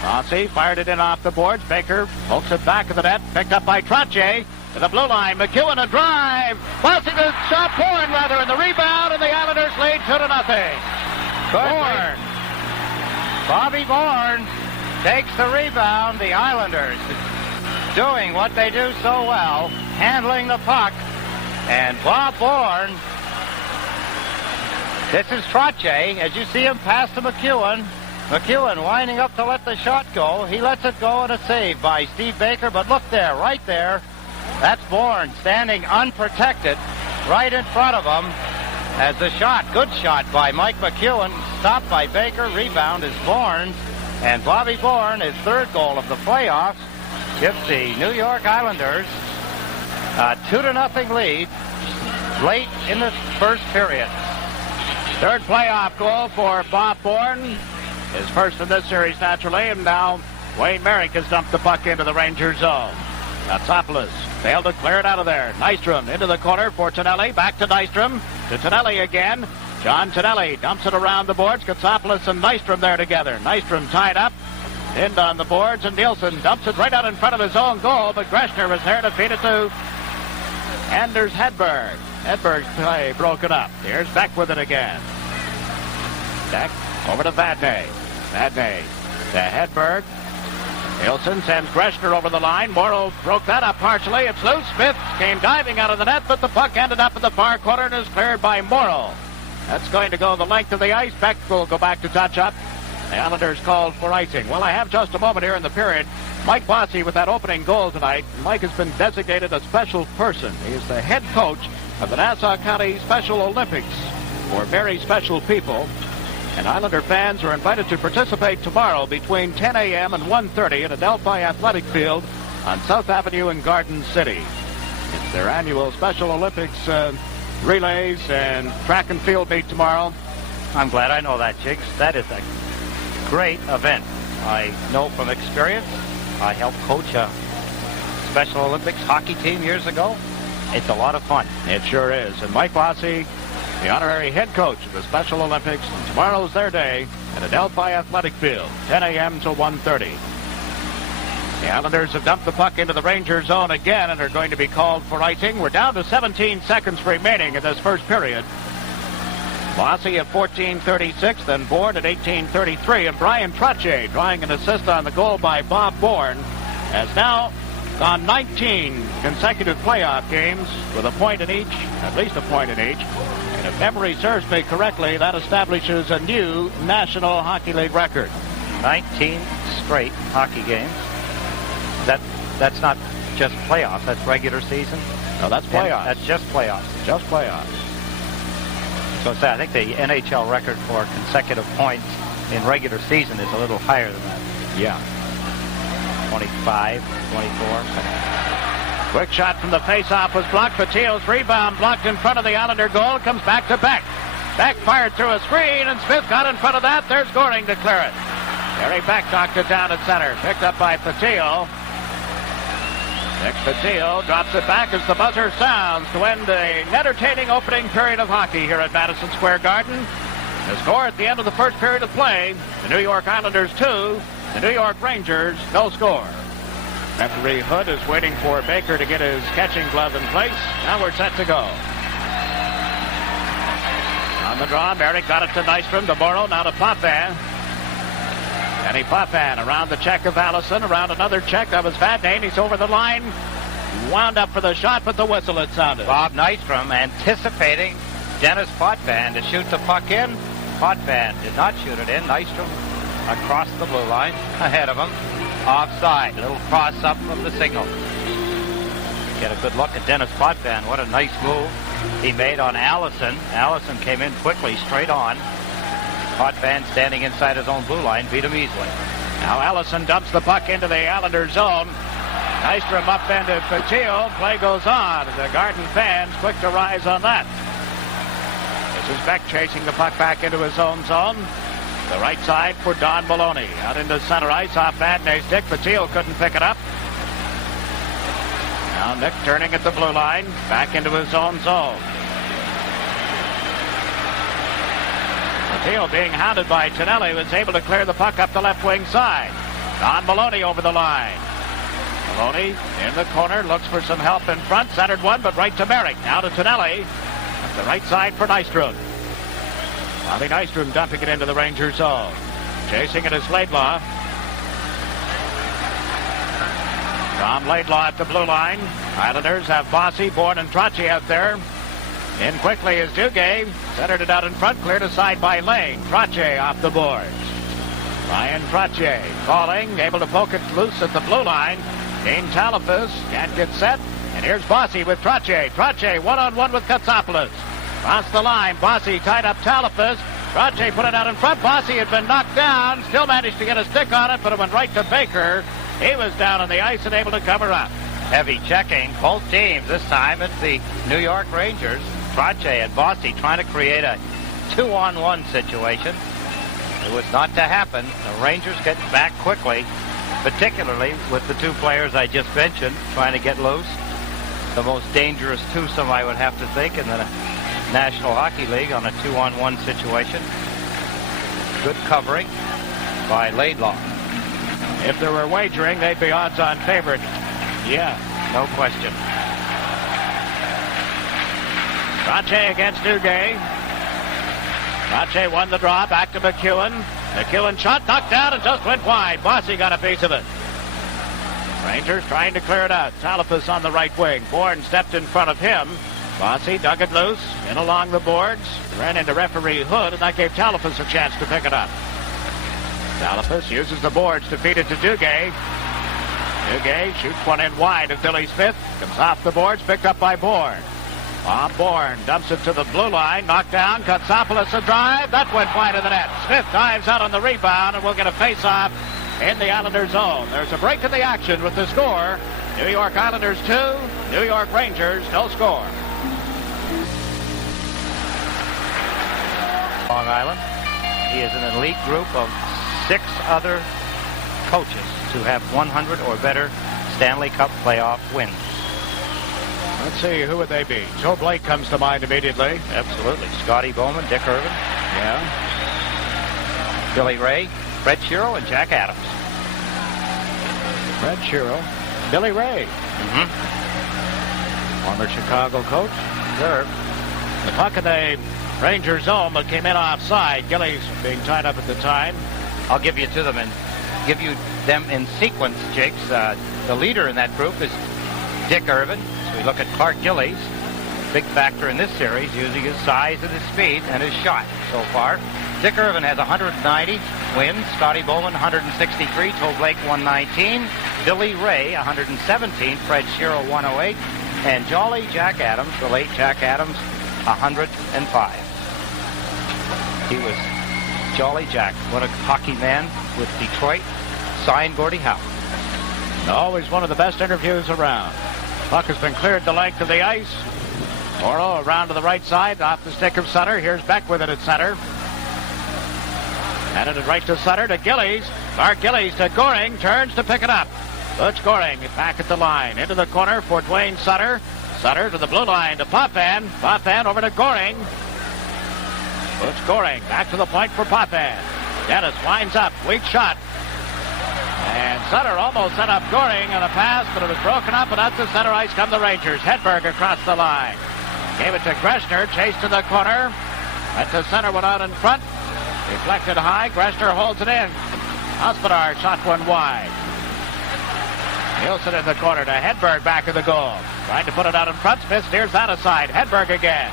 Bossy fired it in off the boards. Baker pokes it back of the net, picked up by Trottier. To the blue line, McEwen a drive. Bossy the shot, Bourne rather, and the rebound, and the Islanders lead 2-0. Bourne. Bobby Bourne takes the rebound. The Islanders doing what they do so well, handling the puck. And Bob Bourne, this is Trottier, as you see him pass to McEwen. McEwen winding up to let the shot go. He lets it go, and a save by Steve Baker. But look there, right there. That's Bourne standing unprotected right in front of him as the shot, good shot by Mike McEwen, stopped by Baker. Rebound is Bourne's. And Bobby Bourne, his third goal of the playoffs, gives the New York Islanders a 2-0 lead late in the first period. Third playoff goal for Bob Bourne. His first in this series, naturally, and now Wayne Merrick has dumped the puck into the Ranger zone. Katsopoulos failed to clear it out of there. Nystrom into the corner for Tonelli. Back to Nystrom. To Tonelli again. John Tonelli dumps it around the boards. Katsopoulos and Nystrom there together. Nystrom tied up. Pinned on the boards, and Nielsen dumps it right out in front of his own goal, but Greshner was there to feed it to Anders Hedberg. Hedberg's play broken up. Here's Beck with it again. Beck over to VADNAIS. VADNAIS to Hedberg. Nielsen sends Greshner over the line. Morrow broke that up partially. It's loose. Smith came diving out of the net, but the puck ended up in the far corner and is cleared by Morrow. That's going to go the length of the ice. Beck will go back to touch up. The Islanders called for icing. Well, I have just a moment here in the period. Mike Bossy with that opening goal tonight. Mike has been designated a special person. He is the head coach of the Nassau County Special Olympics for very special people. And Islander fans are invited to participate tomorrow between 10 a.m. and 1:30 at Adelphi Athletic Field on South Avenue in Garden City. It's their annual Special Olympics relays and track and field meet tomorrow. I'm glad I know that, Jiggs. That is a great event. I know from experience. I helped coach a Special Olympics hockey team years ago. It's a lot of fun. It sure is. And Mike Bossy, the honorary head coach of the Special Olympics, and tomorrow's their day at Adelphi Athletic Field, 10 a.m. till 1:30. The Islanders have dumped the puck into the Ranger zone again and are going to be called for icing. We're down to 17 seconds remaining in this first period. Bossy at 14:36, then Bourne at 18:33, and Brian Trottier, drawing an assist on the goal by Bob Bourne, has now gone 19 consecutive playoff games with a point in each, at least a point in each. And if memory serves me correctly, that establishes a new National Hockey League record. 19 straight hockey games. That's not just playoffs, that's regular season. No, that's playoffs. That's just playoffs. Just playoffs. So I think the NHL record for consecutive points in regular season is a little higher than that. Yeah. 25, 24. Quick shot from the faceoff was blocked. Patillo's rebound blocked in front of the Islander goal. Comes back to Beck. Beck fired through a screen, and Smith got in front of that. There's Goring to clear it. Gary Beck knocked it down at center. Picked up by Patillo. Nick Patillo drops it back as the buzzer sounds to end an entertaining opening period of hockey here at Madison Square Garden. The score at the end of the first period of play, the New York Islanders 2, the New York Rangers no score. Referee Hood is waiting for Baker to get his catching glove in place. Now we're set to go. On the draw, Merrick got it to Nystrom, to Morrow, now to Potvin. Danny Potvin around the check of Allison, around another check. That was VADNAIS. He's over the line. Wound up for the shot, but the whistle had sounded. Bob Nystrom anticipating Denis Potvin to shoot the puck in. Potvin did not shoot it in. Nystrom across the blue line, ahead of him. Offside. A little cross-up of the signal. Get a good look at Denis Potvin. What a nice move he made on Allison. Allison came in quickly, straight on. Potvin standing inside his own blue line, beat him easily. Now Allison dumps the puck into the Islander zone. Nystrom upended Patillo. Play goes on. The Garden fans quick to rise on that. This is Beck chasing the puck back into his own zone. The right side for Don Maloney. Out into center ice off VADNAIS' stick. Patillo couldn't pick it up. Now Nick turning at the blue line. Back into his own zone. Patillo being hounded by Tonelli was able to clear the puck up the left wing side. Don Maloney over the line. Maloney in the corner, looks for some help in front. Centered one, but right to Merrick. Now to Tonelli. Up the right side for Nystrom. Bobby Nystrom dumping it into the Ranger zone. Chasing it is Laidlaw. Tom Laidlaw at the blue line. Islanders have Bossy, Bourne, and Trottier out there. In quickly is Duguay. Centered it out in front, cleared aside by Lane. Trottier off the boards. Ryan Trache calling, able to poke it loose at the blue line. Dean Talafas can't get set. And here's Bossy with Trache. Trache one-on-one with Katsopoulos. Across the line, Bossy tied up Talafas. Trache put it out in front. Bossy had been knocked down. Still managed to get a stick on it, but it went right to Baker. He was down on the ice and able to cover up. Heavy checking. Both teams. This time it's the New York Rangers. Trache and Bossy trying to create a 2-on-1 situation. It was not to happen. The Rangers get back quickly, particularly with the two players I just mentioned trying to get loose. The most dangerous twosome, I would have to think, in the National Hockey League on a 2-on-1 situation. Good covering by Laidlaw. If there were wagering, they'd be odds-on favorite. Yeah, no question. Trache against Duguay. Trache won the draw, back to McEwen. McEwen shot, knocked down, and just went wide. Bossy got a piece of it. Rangers trying to clear it out. Talafas on the right wing. Bourne stepped in front of him. Bossy dug it loose, in along the boards, ran into referee Hood, and that gave Talafas a chance to pick it up. Talafas uses the boards to feed it to Duguay. Duguay shoots one in wide of Billy Smith. Comes off the boards, picked up by Bourne. Bob Bourne dumps it to the blue line. Knocked down. Katsopoulos a drive. That went wide of the net. Smith dives out on the rebound, and we'll get a face-off in the Islanders' zone. There's a break in the action with the score. New York Islanders 2, New York Rangers no score. Long Island. He is an elite group of 6 other coaches to have 100 or better Stanley Cup playoff wins. Let's see, who would they be? Joe Blake comes to mind immediately. Absolutely. Scotty Bowman, Dick Irvin. Yeah. Billy Ray, Fred Shero, and Jack Adams. Fred Shero, Billy Ray. Former Chicago coach. Sure. The puck in the Rangers zone, but came in offside. Gillies being tied up at the time. I'll give you to them and give you them in sequence, Jiggs. The leader in that group is Dick Irvin. So we look at Clark Gillies, big factor in this series, using his size and his speed and his shot so far. Dick Irvin has 190 wins. Scotty Bowman, 163. Joe Blake, 119. Billy Ray, 117. Fred Shero, 108. And Jolly Jack Adams, the late Jack Adams, 105. He was Jolly Jack. What a hockey man with Detroit. Signed Gordie Howe. Always one of the best interviews around. Puck has been cleared the length of the ice. Morrow around to the right side, off the stick of Sutter. Here's Beck with it at center. Handed it right to Sutter, to Gillies. Mark Gillies to Goring, turns to pick it up. Butch Goring back at the line, into the corner for Dwayne Sutter. Sutter to the blue line to Potvin. Potvin over to Goring. Butch Goring back to the point for Potvin. Denis winds up, weak shot. And Sutter almost set up Goring on a pass, but it was broken up, and out to center ice come the Rangers. Hedberg across the line. Gave it to Greshner, chased in the corner. Went to center, went out in front. Deflected high, Greshner holds it in. Hospodar shot one wide. Nielsen in the corner to Hedberg back of the goal. Trying to put it out in front. Smith steers that aside. Hedberg again.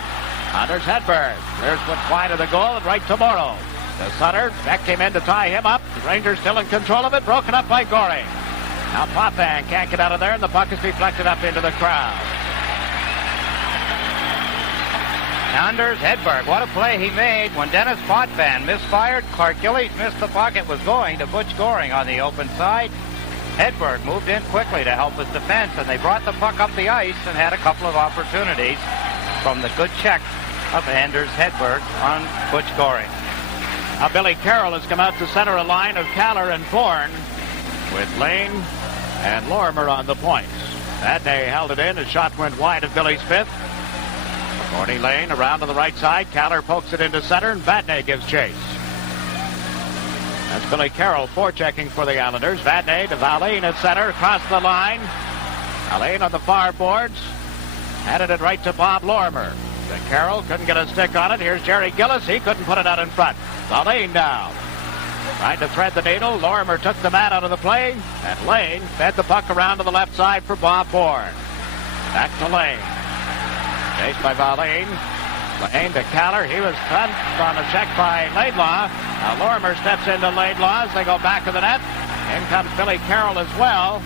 Anders Hedberg. Clears one wide of the goal and right to Morrow. To Sutter. Beck came in to tie him up. The Rangers still in control of it. Broken up by Goring. Now Potvin can't get out of there, and the puck is deflected up into the crowd. Anders Hedberg, what a play he made when Denis Potvin misfired. Clark Gillies missed the puck. It was going to Butch Goring on the open side. Hedberg moved in quickly to help his defense, and they brought the puck up the ice and had a couple of opportunities from the good check of Anders Hedberg on Butch Goring. Now Billy Carroll has come out to center a line of Kaller and Bourne with Lane and Lorimer on the points. VADNAIS held it in. A shot went wide of Billy Smith. Gordy Lane around to the right side. Kaller pokes it into center, and VADNAIS gives chase. That's Billy Carroll forechecking for the Islanders. VADNAIS to Valene at center, across the line. Valene on the far boards. Handed it right to Bob Lorimer. Then Carroll couldn't get a stick on it. Here's Jerry Gillis. He couldn't put it out in front. Valene down. Trying to thread the needle. Lorimer took the man out of the play. And Lane fed the puck around to the left side for Bob Bourne. Back to Lane. Chased by Valene. Lane to Caller. He was cut on a check by Laidlaw. Now Lorimer steps into Laidlaw as they go back to the net. In comes Billy Carroll as well.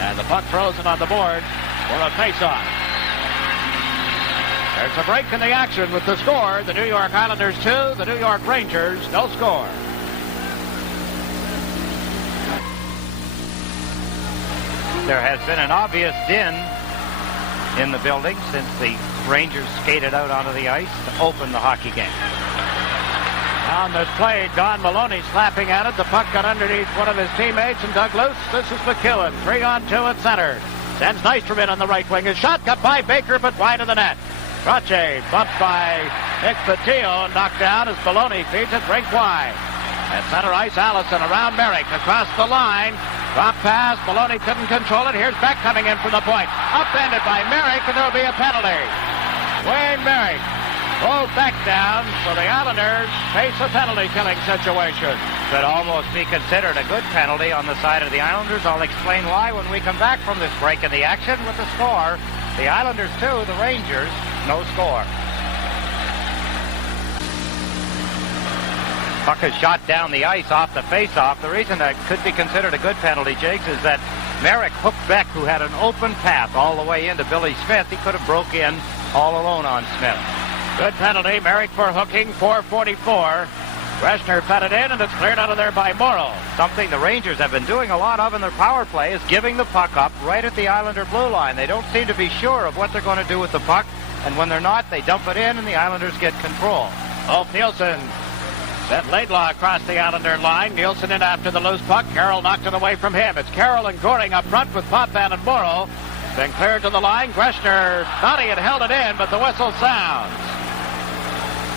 And the puck frozen on the board for a face-off. There's a break in the action with the score. The New York Islanders 2, the New York Rangers no score. There has been an obvious din in the building since the Rangers skated out onto the ice to open the hockey game. On this play, Don Maloney slapping at it. The puck got underneath one of his teammates and dug loose. This is McEwen. 3-on-2 at center. Sends Nystrom in on the right wing. His shot got by Baker, but wide of the net. Rache bumped by Nick Patillo, knocked down as Maloney feeds it rink wide. At center ice, Allison around Merrick across the line. Drop pass. Maloney couldn't control it. Here's Beck coming in from the point. Upended by Merrick, and there'll be a penalty. Wayne Merrick pulled Beck down, so the Islanders face a penalty-killing situation. Could almost be considered a good penalty on the side of the Islanders. I'll explain why when we come back from this break in the action with the score. The Islanders 2, the Rangers no score. Puck is shot down the ice off the face-off. The reason that could be considered a good penalty, Jiggs, is that Merrick hooked Beck, who had an open path all the way into Billy Smith. He could have broke in all alone on Smith. Good penalty. Merrick for hooking, 4:44. Greshner fed it in, and it's cleared out of there by Morrow. Something the Rangers have been doing a lot of in their power play is giving the puck up right at the Islander blue line. They don't seem to be sure of what they're going to do with the puck, and when they're not, they dump it in, and the Islanders get control. Ulf Nielsen sent Laidlaw across the Islander line. Nielsen in after the loose puck. Carroll knocked it away from him. It's Carroll and Goring up front with Potvin and Morrow. Been cleared to the line. Greshner thought he had held it in, but the whistle sounds.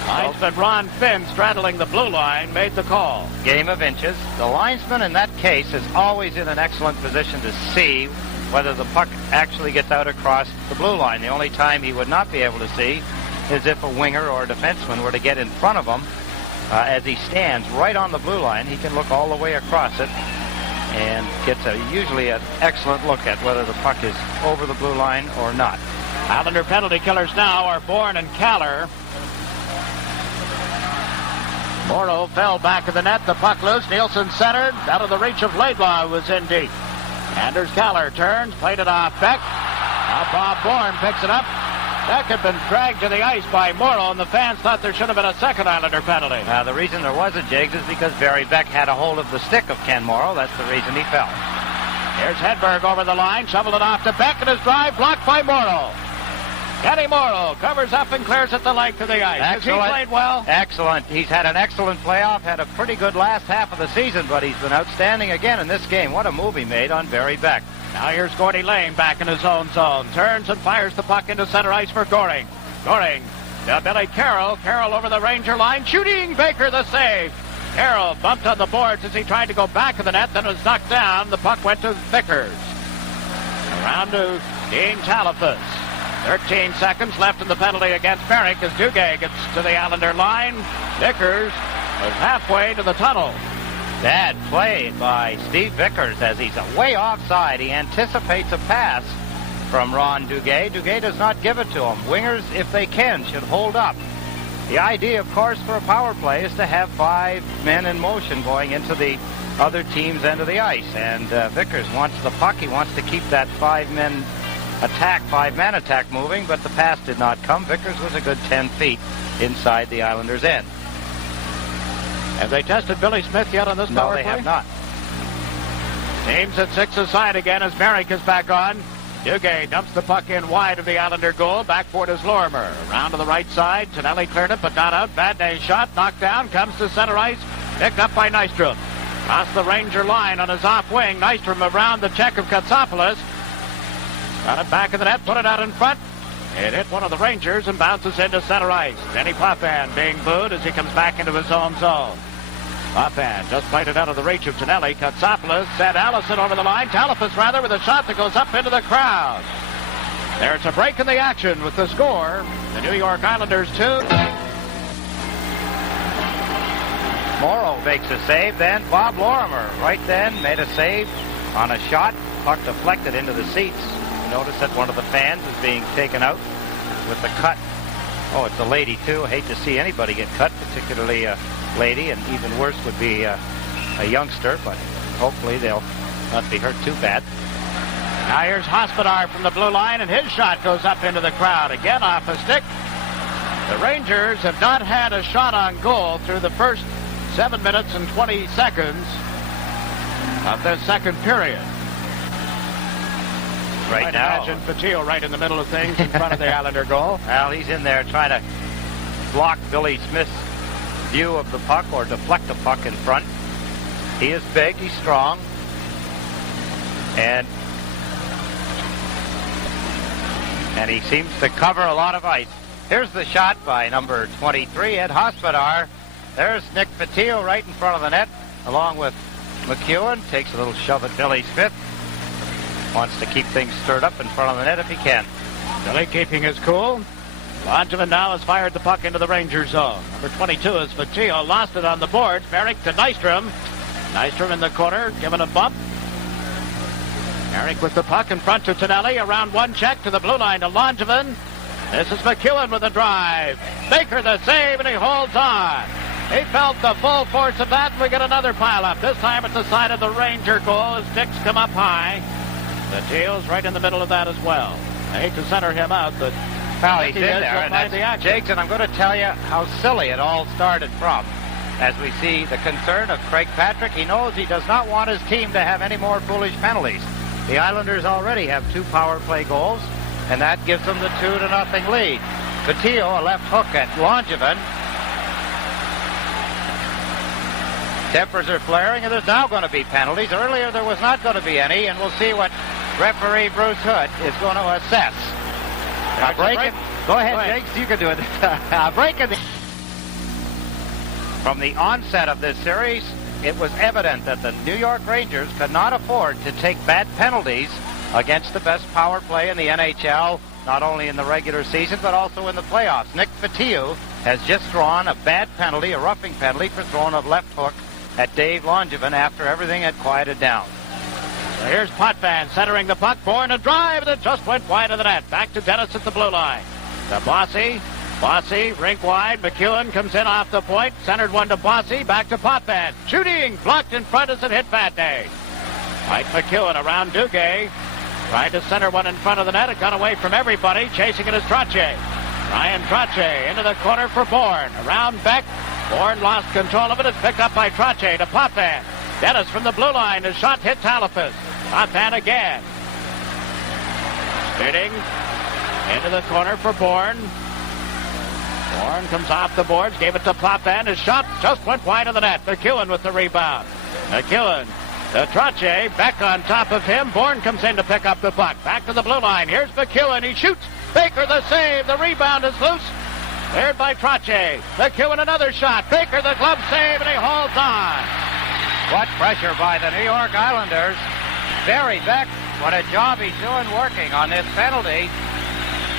Linesman Ron Finn, straddling the blue line, made the call. Game of inches. The linesman in that case is always in an excellent position to see whether the puck actually gets out across the blue line. The only time he would not be able to see is if a winger or a defenseman were to get in front of him. As he stands right on the blue line, he can look all the way across it and gets usually an excellent look at whether the puck is over the blue line or not. Islander penalty killers now are Bourne and Caller. Morrow fell back of the net. The puck loose. Nielsen centered. Out of the reach of Laidlaw, who was in deep. Anders Caller turns. Played it off Beck. Now Bob Bourne picks it up. Beck had been dragged to the ice by Morrow, and the fans thought there should have been a second Islander penalty. The reason there wasn't, Jiggs, is because Barry Beck had a hold of the stick of Ken Morrow. That's the reason he fell. Here's Hedberg over the line. Shoveled it off to Beck, and his drive blocked by Morrow. Kenny Morrow covers up and clears it the length of the ice. Excellent. Has he played well? Excellent. He's had an excellent playoff, had a pretty good last half of the season, but he's been outstanding again in this game. What a move he made on Barry Beck. Now here's Gordy Lane back in his own zone. Turns and fires the puck into center ice for Goring. Goring to Billy Carroll. Carroll over the Ranger line. Shooting Baker the save. Carroll bumped on the boards as he tried to go back of the net, then was knocked down. The puck went to Vickers. Around to Dean Talafus. 13 seconds left in the penalty against Merrick as Duguay gets to the Islander line. Vickers was halfway to the tunnel. Bad play by Steve Vickers as he's way offside. He anticipates a pass from Ron Duguay. Duguay does not give it to him. Wingers, if they can, should hold up. The idea, of course, for a power play is to have 5 men in motion going into the other team's end of the ice. And Vickers wants the puck. He wants to keep that 5-man attack moving, but the pass did not come. Vickers was a good 10 feet inside the Islanders' end. Have they tested Billy Smith yet on this power play? No, they have not. Teams at 6 aside again as Merrick is back on. Duguay dumps the puck in wide of the Islander goal. Backboard is Lorimer. Around to the right side. Tonelli cleared it, but not out. VADNAIS shot. Knocked down. Comes to center ice. Picked up by Nystrom. Across the Ranger line on his off wing. Nystrom around the check of Katsopoulos. Got it back in the net. Put it out in front. It hit one of the Rangers and bounces into center ice. Denny Potvin being booed as he comes back into his own zone. Potvin just played it out of the reach of Tonelli. Katsopoulos sent Allison over the line. Talafus rather with a shot that goes up into the crowd. There's a break in the action with the score. The New York Islanders 2. Morrow makes a save. Then Bob Lorimer right then made a save on a shot. Puck deflected into the seats. Notice that one of the fans is being taken out with the cut Oh, it's a lady, too. I hate to see anybody get cut, particularly a lady, and even worse would be a youngster, but hopefully they'll not be hurt too bad. Now here's Hospodar from the blue line, and his shot goes up into the crowd. Again, off a stick. The Rangers have not had a shot on goal through the first 7 minutes and 20 seconds of the second period. Right now. Imagine Patillo right in the middle of things in front of the Islander goal. Well, he's in there trying to block Billy Smith's view of the puck or deflect the puck in front. He is big, he's strong, and he seems to cover a lot of ice. Here's the shot by number 23, Ed Hospodar. There's Nick Patillo right in front of the net, along with McEwen. Takes a little shove at Billy Smith. Wants to keep things stirred up in front of the net if he can. Billy keeping his cool. Langevin now has fired the puck into the Ranger zone. Number 22 is Patillo. Lost it on the boards. Merrick to Nystrom. Nystrom in the corner, given a bump. Merrick with the puck in front to Tonelli. Around one check to the blue line to Langevin. This is McEwen with a drive. Baker the save, and he holds on. He felt the full force of that, and we get another pileup. This time it's the side of the Ranger goal as sticks come up high. Patillo's right in the middle of that as well. I hate to center him out, but well, he's in there, and that's Jiggs, and I'm going to tell you how silly it all started from. As we see the concern of Craig Patrick, he knows he does not want his team to have any more foolish penalties. The Islanders already have 2 power play goals, and that gives them the 2-0 lead. Patillo, a left hook at Langevin. Tempers are flaring, and there's now going to be penalties. Earlier there was not going to be any, and we'll see what referee Bruce Hood is going to assess. Go ahead, Jiggs. You can do it. From the onset of this series, it was evident that the New York Rangers could not afford to take bad penalties against the best power play in the NHL, not only in the regular season, but also in the playoffs. Nick Patillo has just drawn a bad penalty, a roughing penalty, for throwing a left hook at Dave Langevin after everything had quieted down. So here's Potvin centering the puck. Bourne a drive, and it just went wide of the net. Back to Denis at the blue line. To Bossy. Bossy, rink wide. McEwen comes in off the point. Centered one to Bossy. Back to Potvin. Shooting. Blocked in front as it hit VADNAIS. Mike McEwen around Duguay. Tried to center one in front of the net. It got away from everybody. Chasing it is Trottier. Ryan Trottier into the corner for Bourne. Around Beck. Bourne lost control of it. It's picked up by Trottier to Potvin. Denis from the blue line. His shot hit Talafas. Potvin again. Spinning into the corner for Bourne. Bourne comes off the boards. Gave it to Potvin. His shot just went wide of the net. McEwen with the rebound. McEwen to Trottier. Beck on top of him. Bourne comes in to pick up the puck. Back to the blue line. Here's McEwen. He shoots. Baker the save. The rebound is loose. Cleared by Trottier. McEwen another shot. Baker the glove save, and he holds on. What pressure by the New York Islanders. Barry Beck, what a job he's doing working on this penalty.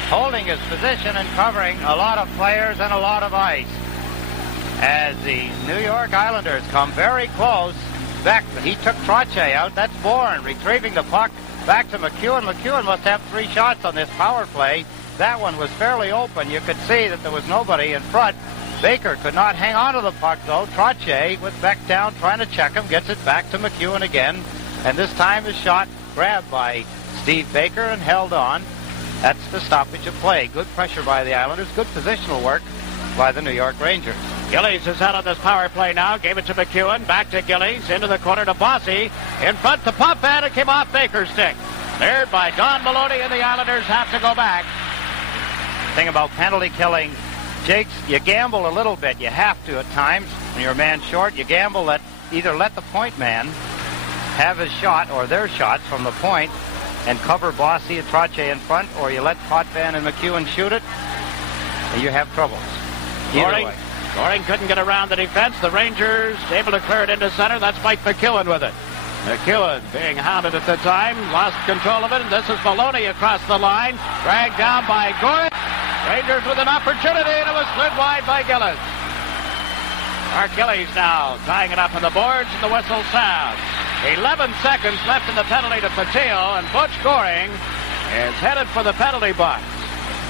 Holding his position and covering a lot of players and a lot of ice. As the New York Islanders come very close, Beck, he took Trottier out. That's Bourne retrieving the puck back to McEwen. McEwen must have 3 shots on this power play. That one was fairly open. You could see that there was nobody in front. Baker could not hang on to the puck, though. Trottier, with Beck down, trying to check him, gets it back to McEwen again. And this time his shot grabbed by Steve Baker and held on. That's the stoppage of play. Good pressure by the Islanders. Good positional work by the New York Rangers. Gillies is out on this power play now. Gave it to McEwen. Back to Gillies. Into the corner to Bossy. In front to Potvin. It came off Baker's stick. Cleared by Don Maloney, and the Islanders have to go back. Thing about penalty killing, Jiggs, you gamble a little bit. You have to at times. When you're a man short, you gamble that either let the point man have his shot or their shots from the point and cover Bossy and Trottier in front, or you let Potvin and McEwen shoot it, and you have troubles. Goring couldn't get around the defense. The Rangers able to clear it into center. That's Mike McEwen with it. McEwen being hounded at the time, lost control of it, and this is Maloney across the line, dragged down by Goring. Rangers with an opportunity, and it was slid wide by Gillies. Mark Gillies now tying it up on the boards, and the whistle sounds. 11 seconds left in the penalty to Patillo, and Butch Goring is headed for the penalty box.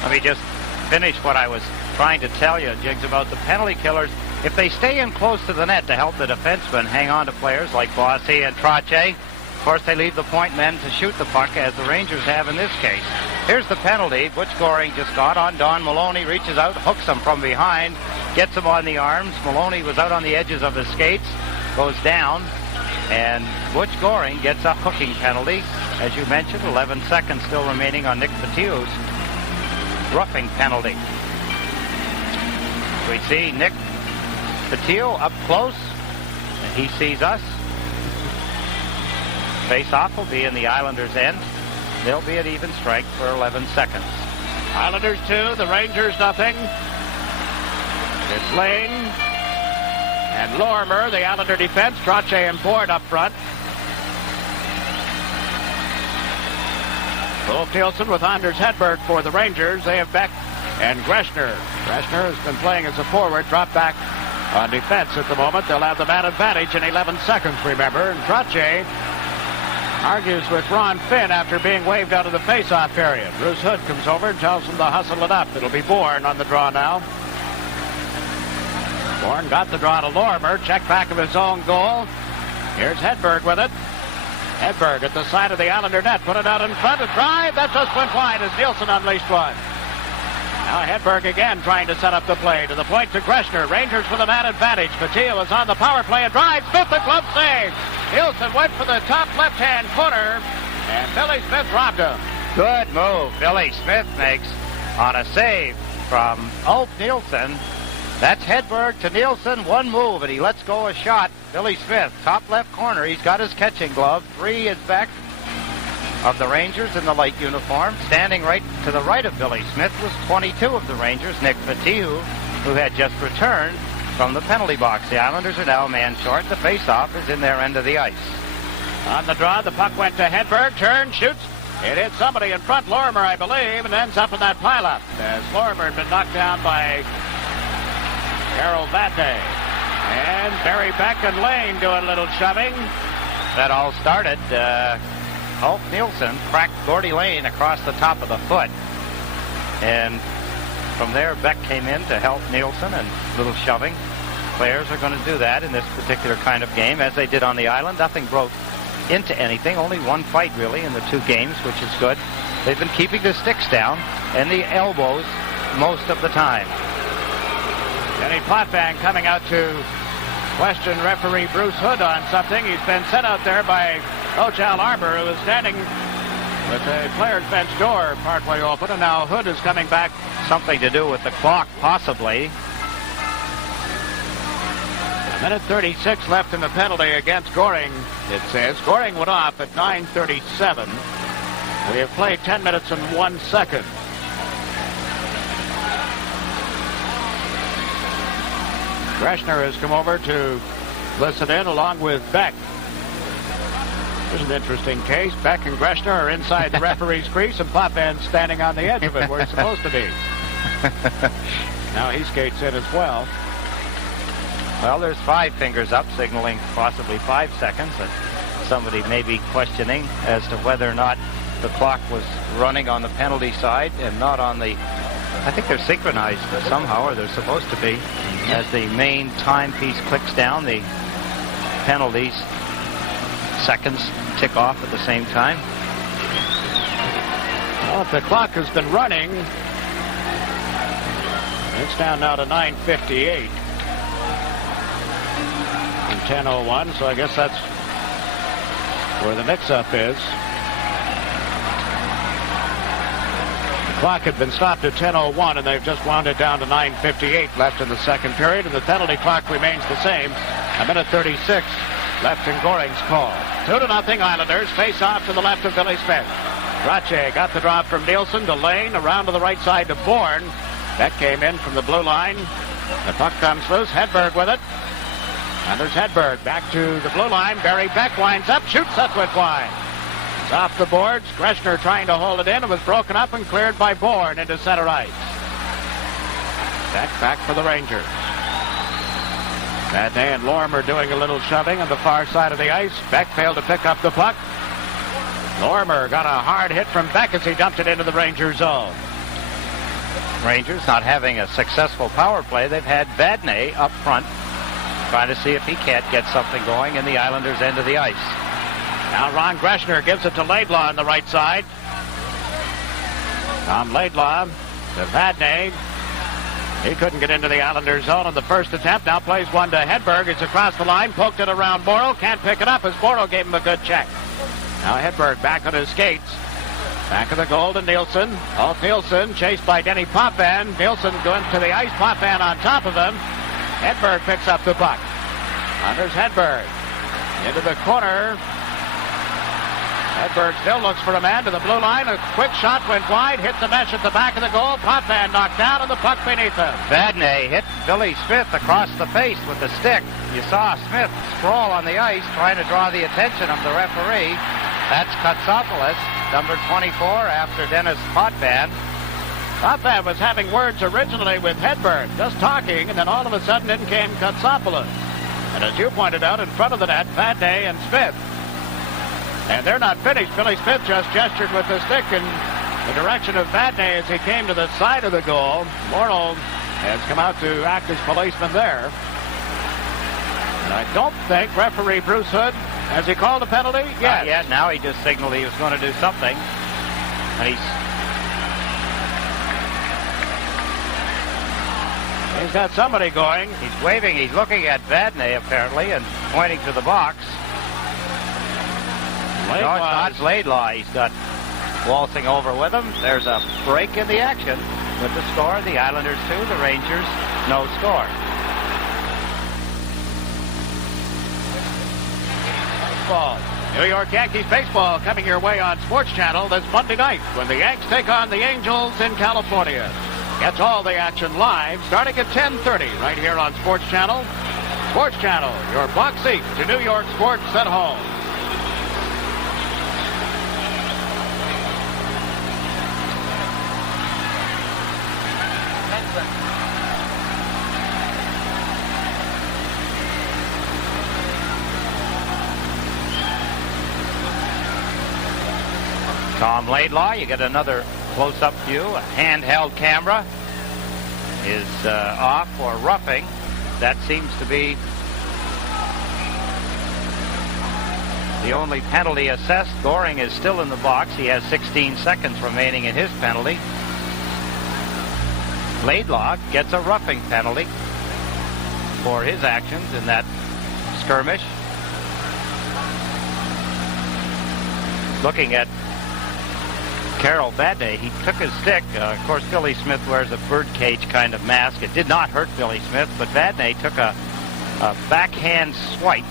Let me just finish what I was trying to tell you, Jiggs, about the penalty killers. If they stay in close to the net to help the defensemen hang on to players like Bossy and Trache, of course they leave the point men to shoot the puck, as the Rangers have in this case. Here's the penalty. Butch Goring just got on Don Maloney, reaches out, hooks him from behind, gets him on the arms. Maloney was out on the edges of his skates, goes down, and Butch Goring gets a hooking penalty. As you mentioned, 11 seconds still remaining on Nick Petit's roughing penalty. We see Nick Petit up close, and he sees us. Face-off will be in the Islanders' end. They'll be at even strength for 11 seconds. Islanders 2, the Rangers nothing. It's Lane and Lorimer, the Islander defense. Trache and Bourne up front. Ulf Nielsen with Anders Hedberg for the Rangers. They have Beck and Greshner. Greshner has been playing as a forward, dropped back on defense at the moment. They'll have the man advantage in 11 seconds, remember. And Trache argues with Ron Finn after being waved out of the face-off area. Bruce Hood comes over and tells him to hustle it up. It'll be Bourne on the draw now. Bourne got the draw to Lorimer. Check back of his own goal. Here's Hedberg with it. Hedberg at the side of the Islander net. Put it out in front. A drive. That just went wide as Nielsen unleashed one. Now Hedberg again trying to set up the play. To the point to Greshner. Rangers with a man advantage. Patillo is on the power play and drives. Smith the glove save. Nielsen went for the top left-hand corner, and Billy Smith robbed him. Good move Billy Smith makes on a save from Ulf Nielsen. That's Hedberg to Nielsen. One move, and he lets go a shot. Billy Smith, top left corner. He's got his catching glove. 3 is Beck of the Rangers in the light uniform. Standing right to the right of Billy Smith was 22 of the Rangers, Nick Petit, who had just returned from the penalty box. The Islanders are now man short. The face-off is in their end of the ice. On the draw, the puck went to Hedberg. Turns, shoots. It hit somebody in front, Lorimer, I believe, and ends up in that pileup. As Lorimer had been knocked down by Harold VADNAIS. And Barry Beck and Lane doing a little shoving. That all started. Ulf Nielsen cracked Gordy Lane across the top of the foot. And from there, Beck came in to help Nielsen and a little shoving. Players are going to do that in this particular kind of game, as they did on the island. Nothing broke into anything. Only one fight, really, in the 2 games, which is good. They've been keeping the sticks down and the elbows most of the time. Denny Potvin coming out to question referee Bruce Hood on something. He's been sent out there by Coach Al Arbor, who is standing with the players' bench door partway open, and now Hood is coming back. Something to do with the clock, possibly. 1:36 left in the penalty against Goring, it says. Goring went off at 9:37. We have played 10 minutes and 1 second. Greshner has come over to listen in along with Beck. There's an interesting case. Beck and Greshner are inside the referee's crease, and Potvin's standing on the edge of it where he's supposed to be. Now he skates in as well. Well, there's 5 fingers up, signaling possibly 5 seconds, and somebody may be questioning as to whether or not the clock was running on the penalty side and not on the... I think they're synchronized somehow, or they're supposed to be. As the main timepiece clicks down, the penalties seconds tick off at the same time. Well, if the clock has been running, it's down now to 9:58 and 10:01, so I guess that's where the mix-up is. The clock had been stopped at 10:01, and they've just wound it down to 9:58 left in the second period, and the penalty clock remains the same. 1:36 left in Goring's call. 2-0 Islanders. Face off to the left of Billy Smith. Trache got the drop from Nielsen to Lane, around to the right side to Bourne. That came in from the blue line. The puck comes loose. Hedberg with it. And there's Hedberg back to the blue line. Barry Beck winds up, shoots, that went wide. It's off the boards. Greshner trying to hold it in. It was broken up and cleared by Bourne into center ice. Back for the Rangers. VADNAIS and Lorimer doing a little shoving on the far side of the ice. Beck failed to pick up the puck. Lorimer got a hard hit from Beck as he dumped it into the Ranger zone. Rangers not having a successful power play, they've had VADNAIS up front trying to see if he can't get something going in the Islanders' end of the ice. Now Ron Greshner gives it to Laidlaw on the right side. Tom Laidlaw to VADNAIS. He couldn't get into the Islanders' zone on the first attempt. Now plays one to Hedberg. It's across the line. Poked it around Morrow. Can't pick it up as Morrow gave him a good check. Now Hedberg back on his skates. Back of the goal to Nielsen. Off Nielsen, chased by Denis Potvin. Nielsen going to the ice. Potvin on top of him. Hedberg picks up the puck. Anders Hedberg into the corner. Hedberg still looks for a man to the blue line. A quick shot went wide, hit the mesh at the back of the goal. Potvin knocked down and the puck beneath him. VADNAIS hit Billy Smith across the face with the stick. You saw Smith sprawl on the ice trying to draw the attention of the referee. That's Katsopoulos, number 24, after Denis Potvin. Potvin was having words originally with Hedberg, just talking, and then all of a sudden in came Katsopoulos. And as you pointed out, in front of the net, VADNAIS and Smith. And they're not finished. Billy Smith just gestured with the stick in the direction of VADNAIS as he came to the side of the goal. Morrow has come out to act as policeman there. And I don't think referee Bruce Hood, has he called a penalty? Yes. Not yet. Now he just signaled he was going to do something. And he's got somebody going. He's waving. He's looking at VADNAIS apparently and pointing to the box. No, it's not. It's Laidlaw. He's got waltzing over with him. There's a break in the action with the score. The Islanders 2, the Rangers no score. Baseball. New York Yankees baseball coming your way on Sports Channel this Monday night when the Yanks take on the Angels in California. Get all the action live starting at 10:30 right here on Sports Channel. Sports Channel, your box seat to New York sports at home. Tom Laidlaw, you get another close-up view. A handheld camera is off for roughing. That seems to be the only penalty assessed. Goring is still in the box. He has 16 seconds remaining in his penalty. Laidlaw gets a roughing penalty for his actions in that skirmish. Looking at Carol VADNAIS, he took his stick. Of course, Billy Smith wears a birdcage kind of mask. It did not hurt Billy Smith, but VADNAIS took a backhand swipe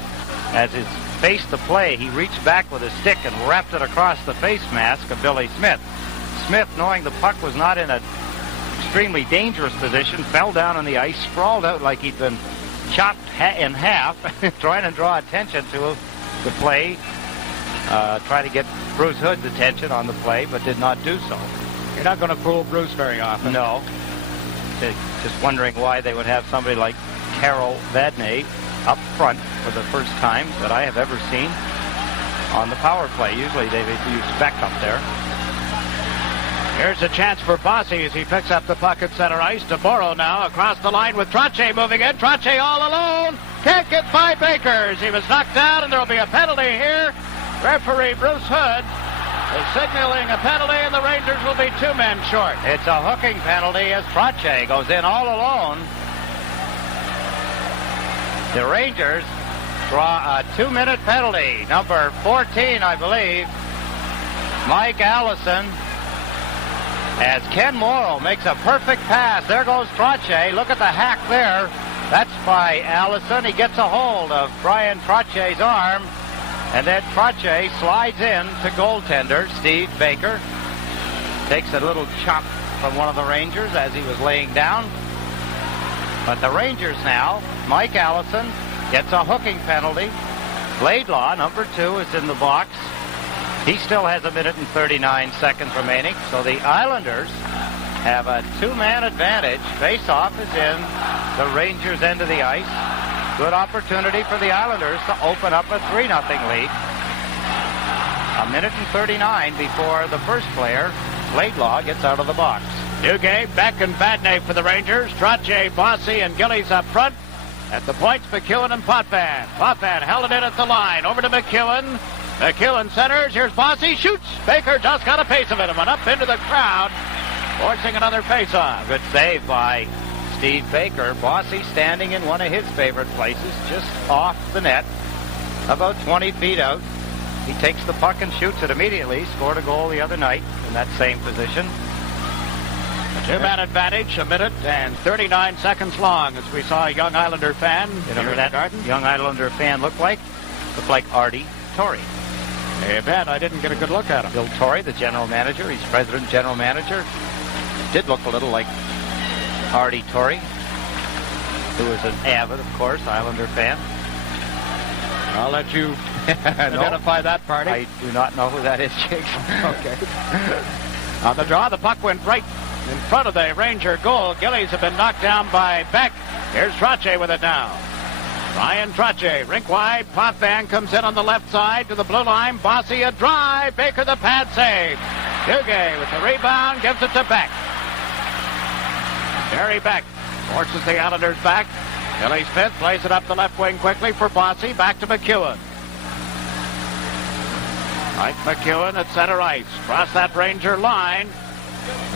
as he faced the play. He reached back with his stick and wrapped it across the face mask of Billy Smith. Smith, knowing the puck was not in an extremely dangerous position, fell down on the ice, sprawled out like he'd been chopped in half, trying to draw attention to the play. Try to get Bruce Hood's attention on the play, but did not do so. You're not going to fool Bruce very often. No. Just wondering why they would have somebody like Carol VADNAIS up front for the first time that I have ever seen on the power play. Usually they use Beck up there. Here's a chance for Bossy as he picks up the puck at center ice. DeMoro now across the line with Trottier moving in. Trottier all alone. Can't get by Bakers. He was knocked down, and there will be a penalty here. Referee Bruce Hood is signaling a penalty, and the Rangers will be 2 men short. It's a hooking penalty as Trottier goes in all alone. The Rangers draw a 2-minute penalty. Number 14, I believe, Mike Allison, as Ken Morrow makes a perfect pass. There goes Trottier. Look at the hack there. That's by Allison. He gets a hold of Brian Trottier's arm. And then Trottier slides in to goaltender Steve Baker. Takes a little chop from one of the Rangers as he was laying down. But the Rangers now, Mike Allison gets a hooking penalty. Laidlaw, number 2, is in the box. He still has 1 minute and 39 seconds remaining. So the Islanders have a 2-man advantage. Face-off is in the Rangers' end of the ice. Good opportunity for the Islanders to open up a 3-0 lead. 1 minute and 39 before the first player, Laidlaw, gets out of the box. Duguay, Beck, and VADNAIS for the Rangers. Trottier, Bossy, and Gillies up front. At the points, McEwen and Potvin. Potvin held it in at the line. Over to McEwen. McEwen centers. Here's Bossy. Shoots. Baker just got a pace of it and went up into the crowd, forcing another face-off. Good save by Steve Baker. Bossy standing in one of his favorite places, just off the net, about 20 feet out. He takes the puck and shoots it immediately. Scored a goal the other night in that same position. Two-man advantage, 1 minute and 39 seconds long, as we saw a young Islander fan. You know who that young Islander fan looked like? Looked like Artie Torrey. Hey, Ben, I didn't get a good look at him. Bill Torrey, the general manager. He's president general manager. Did look a little like Artie Torrey, who is an avid, of course, Islander fan. I'll let you identify that party. I do not know who that is, Jiggs. Okay. On the draw, the puck went right in front of the Ranger goal. Gillies have been knocked down by Beck. Here's Trottier with it now. Ryan Trottier, rink wide. Potvin comes in on the left side to the blue line. Bossy a drive. Baker the pad save. Duguay with the rebound, gives it to Beck. Barry Beck forces the Islanders back. Billy Smith plays it up the left wing quickly for Bossy. Back to McEwen. Mike McEwen at center ice. Cross that Ranger line.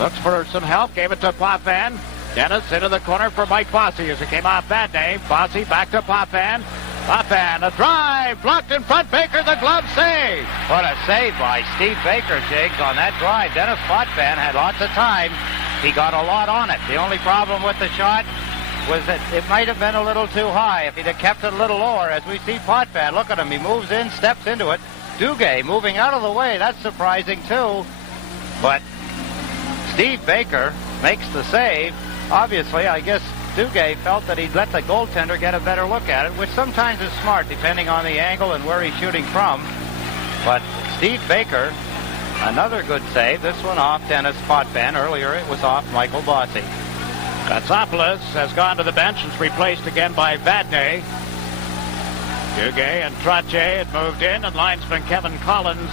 Looks for some help. Gave it to Potvin. Denis into the corner for Mike Bossy as it came off VADNAIS. Bossy back to Potvin. Potvin, a drive. Blocked in front. Baker, the glove save. What a save by Steve Baker, Jiggs, on that drive. Denis Potvin had lots of time. He got a lot on it. The only problem with the shot was that it might have been a little too high. If he'd have kept it a little lower, as we see Potvin, look at him. He moves in, steps into it. Duguay moving out of the way. That's surprising, too. But Steve Baker makes the save. Obviously, I guess Duguay felt that he'd let the goaltender get a better look at it, which sometimes is smart, depending on the angle and where he's shooting from. But Steve Baker, another good save. This one off Denis Potvin. Earlier, it was off Michael Bossy. Katsopoulos has gone to the bench. It's replaced again by VADNAIS. Duguay and Trottier had moved in, and linesman Kevin Collins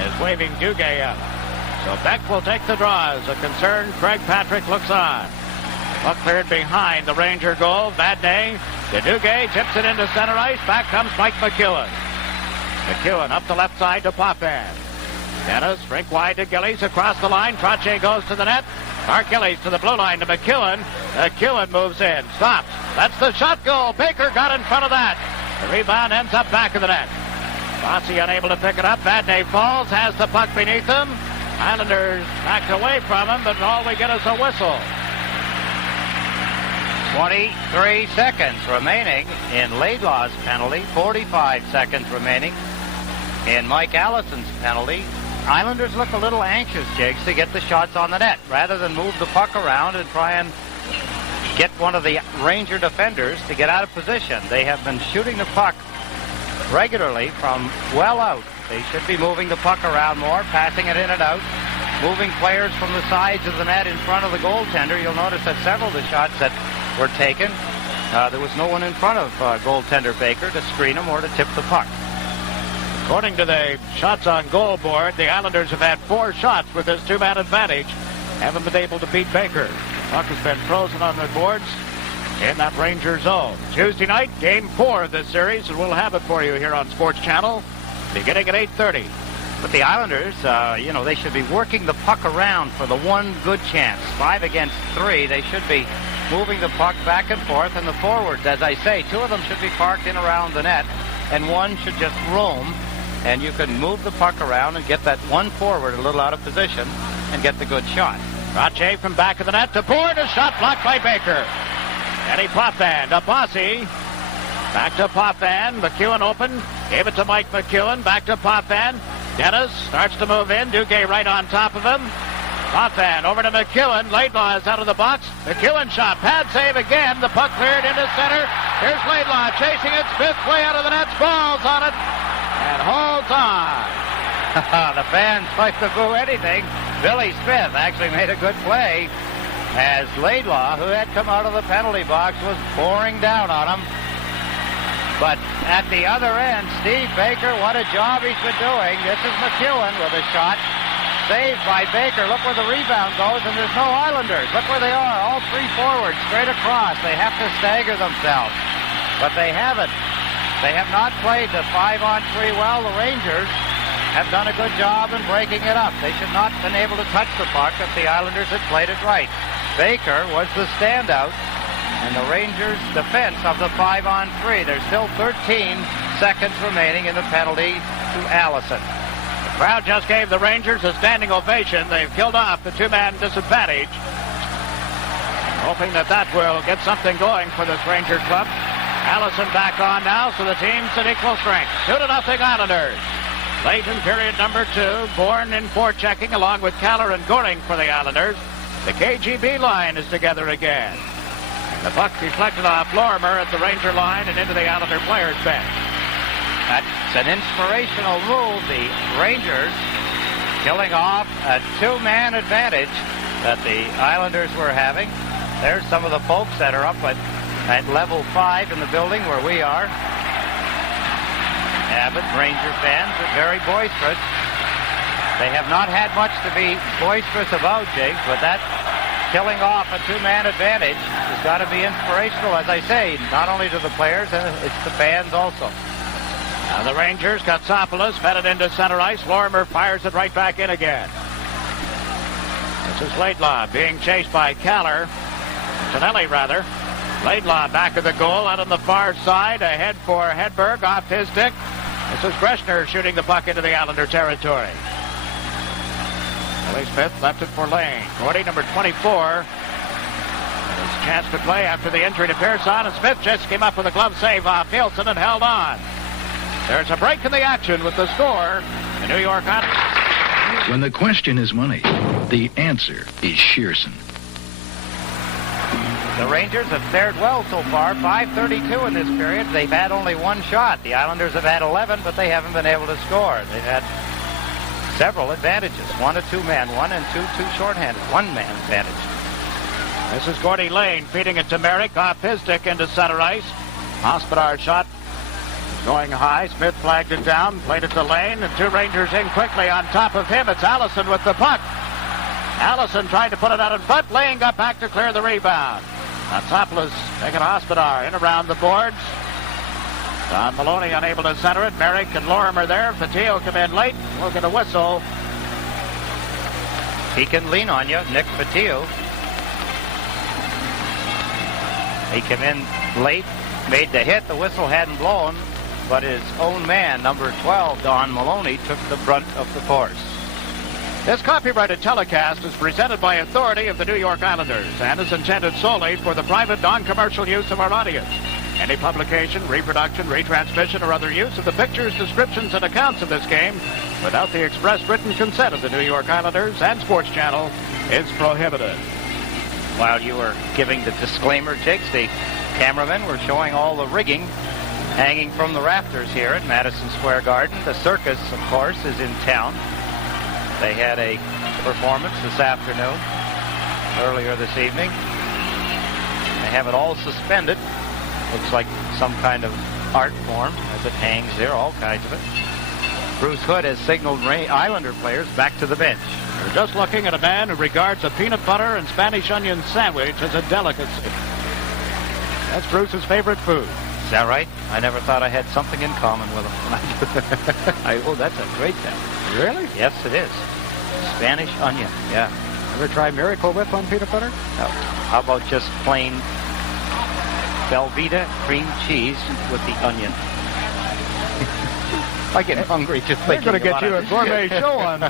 is waving Duguay out. So Beck will take the draw. As a concerned Craig Patrick looks on. Puck cleared behind the Ranger goal. VADNAIS to Duguay, tips it into center ice. Back comes Mike McEwen. McEwen up the left side to Potvin. Denis, rink wide to Gillies, across the line. Trottier goes to the net. Mark Gillies to the blue line to McEwen. McEwen moves in, stops. That's the shot goal. Baker got in front of that. The rebound ends up back of the net. Bossy unable to pick it up. VADNAIS falls, has the puck beneath him. Islanders backed away from him, but all we get is a whistle. 23 seconds remaining in Laidlaw's penalty. 45 seconds remaining in Mike Allison's penalty. Islanders look a little anxious, Jiggs, to get the shots on the net rather than move the puck around and try and get one of the Ranger defenders to get out of position. They have been shooting the puck regularly from well out. They should be moving the puck around more, passing it in and out, moving players from the sides of the net in front of the goaltender. You'll notice that several of the shots that were taken, there was no one in front of goaltender Baker to screen him or to tip the puck. According to the shots on goal board, the Islanders have had 4 shots with this two-man advantage. Haven't been able to beat Baker. Puck has been frozen on the boards in that Ranger zone. Tuesday night, game 4 of this series, and we'll have it for you here on SportsChannel, beginning at 8:30. But the Islanders, they should be working the puck around for the one good chance. 5 against 3, they should be moving the puck back and forth, and the forwards, as I say, 2 of them should be parked in around the net, and 1 should just roam, and you can move the puck around and get that one forward a little out of position and get the good shot. Trottier from back of the net to Bourne, a shot blocked by Baker. Eddie Potvin to Bossy. Back to Potvin. McEwen open. Gave it to Mike McEwen. Back to Potvin. Denis starts to move in. Duguay right on top of him. Potvin over to McEwen. Laidlaw is out of the box. McEwen shot. Pad save again. The puck cleared into center. Here's Laidlaw chasing it. Smith way out of the net. Falls on it and holds on. The fans like to boo anything. Billy Smith actually made a good play as Laidlaw, who had come out of the penalty box, was pouring down on him. But at the other end, Steve Baker, what a job he's been doing. This is McEwen with a shot. saved by Baker. Look where the rebound goes, and there's no Islanders. Look where they are, all three forwards, straight across. They have to stagger themselves, but they haven't. They have not played the 5-on-3 well. The Rangers have done a good job in breaking it up. They should not have been able to touch the puck if the Islanders had played it right. Baker was the standout in the Rangers' defense of the 5-on-3. There's still 13 seconds remaining in the penalty to Allison. The crowd just gave the Rangers a standing ovation. They've killed off the two-man disadvantage, hoping that will get something going for this Ranger club. Allison back on now, so the team's at equal strength. 2-0 Islanders. Late in period number 2, Bourne in forechecking along with Kaller and Goring for the Islanders. The KGB line is together again. And the puck deflected off Lorimer at the Ranger line and into the Islander players' bench. That's an inspirational move. The Rangers killing off a two-man advantage that the Islanders were having. There's some of the folks that are up at level 5 in the building where we are. Avid Ranger fans are very boisterous. They have not had much to be boisterous about, Jiggs, but that killing off a two-man advantage has got to be inspirational, as I say, not only to the players, and it's the fans also. Now the Rangers, Katsopoulos fed it into center ice. Lorimer fires it right back in again. This is Laidlaw being chased by Kaller. Tonelli, rather. Laidlaw back of the goal, out on the far side, ahead for Hedberg, off his stick. This is Greshner shooting the puck into the Islander territory. Billy Smith left it for Lane. Gordy, number 24. His chance to play after the injury to Pearson, and Smith just came up with a glove save off Nielsen and held on. There's a break in the action with the score. The New York Islanders. When the question is money, the answer is Shearson. The Rangers have fared well so far. 5:32 in this period. They've had only one shot. The Islanders have had 11, but they haven't been able to score. They've had several advantages. 1 a two-man one, and 2 shorthanded. One-man advantage. This is Gordy Lane feeding it to Merrick off his stick into center ice. Hospodar's shot going high. Smith flagged it down, played it to Lane, and 2 Rangers in quickly on top of him. It's Allison with the puck. Allison tried to put it out in front. Lane got back to clear the rebound. Katsopoulos taking Hospodar in around the boards. Don Maloney unable to center it. Merrick and Lorimer there. Fatio come in late. We'll get a whistle. He can lean on you, Nick Fatio. He came in late, made the hit. The whistle hadn't blown, but his own man, number 12, Don Maloney, took the brunt of the force. This copyrighted telecast is presented by authority of the New York Islanders and is intended solely for the private, non-commercial use of our audience. Any publication, reproduction, retransmission, or other use of the pictures, descriptions, and accounts of this game without the express written consent of the New York Islanders and SportsChannel is prohibited. While you were giving the disclaimer, Jiggs, the cameramen were showing all the rigging hanging from the rafters here at Madison Square Garden. The circus, of course, is in town. They had a performance this afternoon, earlier this evening. They have it all suspended. Looks like some kind of art form as it hangs there, all kinds of it. Bruce Hood has signaled Islander players back to the bench. We're just looking at a man who regards a peanut butter and Spanish onion sandwich as a delicacy. That's Bruce's favorite food. Is that right? I never thought I had something in common with him. Oh, that's a great thing. Really? Yes, it is. Spanish onion, yeah. Ever try Miracle Whip on peanut butter? No. How about just plain Velveeta cream cheese with the onion? I get hungry just thinking about it. They're going to get you it. a gourmet show on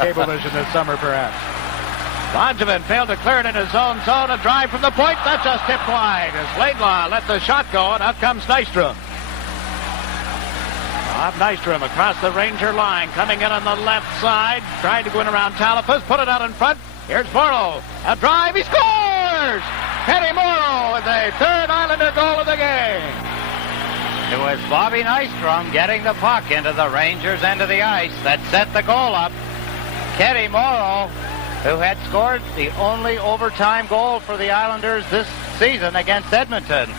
Cablevision this summer, perhaps. Potvin failed to clear it in his own zone. A drive from the point. That just tipped wide as Laidlaw let the shot go, and out comes Nystrom. Off Nystrom across the Ranger line, coming in on the left side, trying to go in around Talipus, put it out in front. Here's Morrow. A drive, he scores! Kenny Morrow with the 3rd Islander goal of the game. It was Bobby Nystrom getting the puck into the Rangers' end of the ice that set the goal up. Kenny Morrow, who had scored the only overtime goal for the Islanders this season against Edmonton.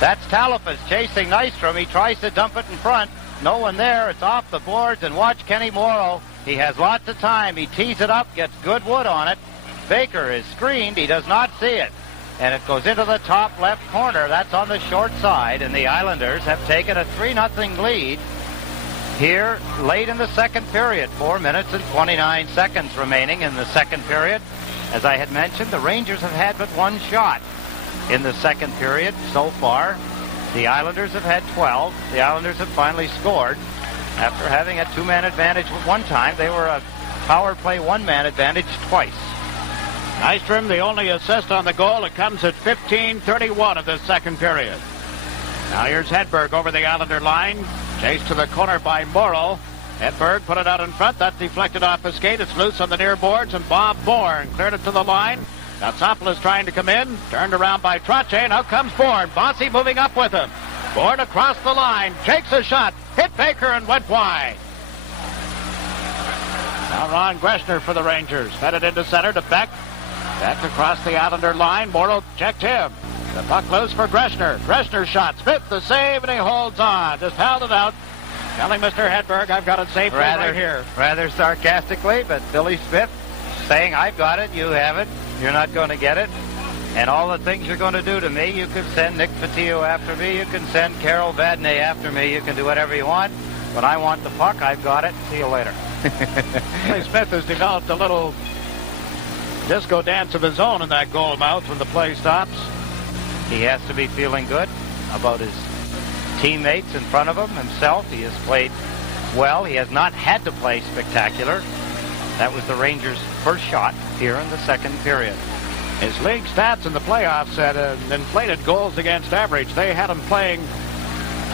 That's Talipus chasing Nystrom. He tries to dump it in front. No one there. It's off the boards, and watch Kenny Morrow He has lots of time. He tees it up, gets good wood on it. Baker is screened. He does not see it. And it goes into the top left corner. That's on the short side. And the Islanders have taken a 3-0 lead here late in the second period. 4 minutes and 29 seconds remaining in the second period. As I had mentioned, the Rangers have had but one shot in the second period so far. The Islanders have had 12. The Islanders have finally scored after having a 2-man advantage one time. They were a power play 1-man advantage twice. Nystrom, the only assist on the goal. It comes at 15:31 of the second period. Now here's Hedberg over the Islander line. Chased to the corner by Morrow. Hedberg put it out in front. That's deflected off his skate. It's loose on the near boards, and Bob Bourne cleared it to the line. Gatsopoulos trying to come in. Turned around by Trache, and out comes Bourne. Bossy moving up with him. Bourne across the line. Takes a shot. Hit Baker and went wide. Now Ron Greshner for the Rangers. Fed it into center to Beck. Beck across the Islander line. Morrow checked him. The puck loose for Greshner. Greshner shot. Smith the save, and he holds on. Just held it out. Telling Mr. Hedberg, I've got it safely right here. Rather sarcastically, but Billy Smith saying, I've got it, you have it. You're not going to get it. And all the things you're going to do to me, you can send Nick Patillo after me. You can send Carol VADNAIS after me. You can do whatever you want. When I want the puck, I've got it. See you later. Billy Smith has developed a little disco dance of his own in that goal mouth when the play stops. He has to be feeling good about his teammates in front of him, himself. He has played well. He has not had to play spectacular. That was the Rangers' first shot here in the second period. His league stats in the playoffs had an inflated goals against average. They had him playing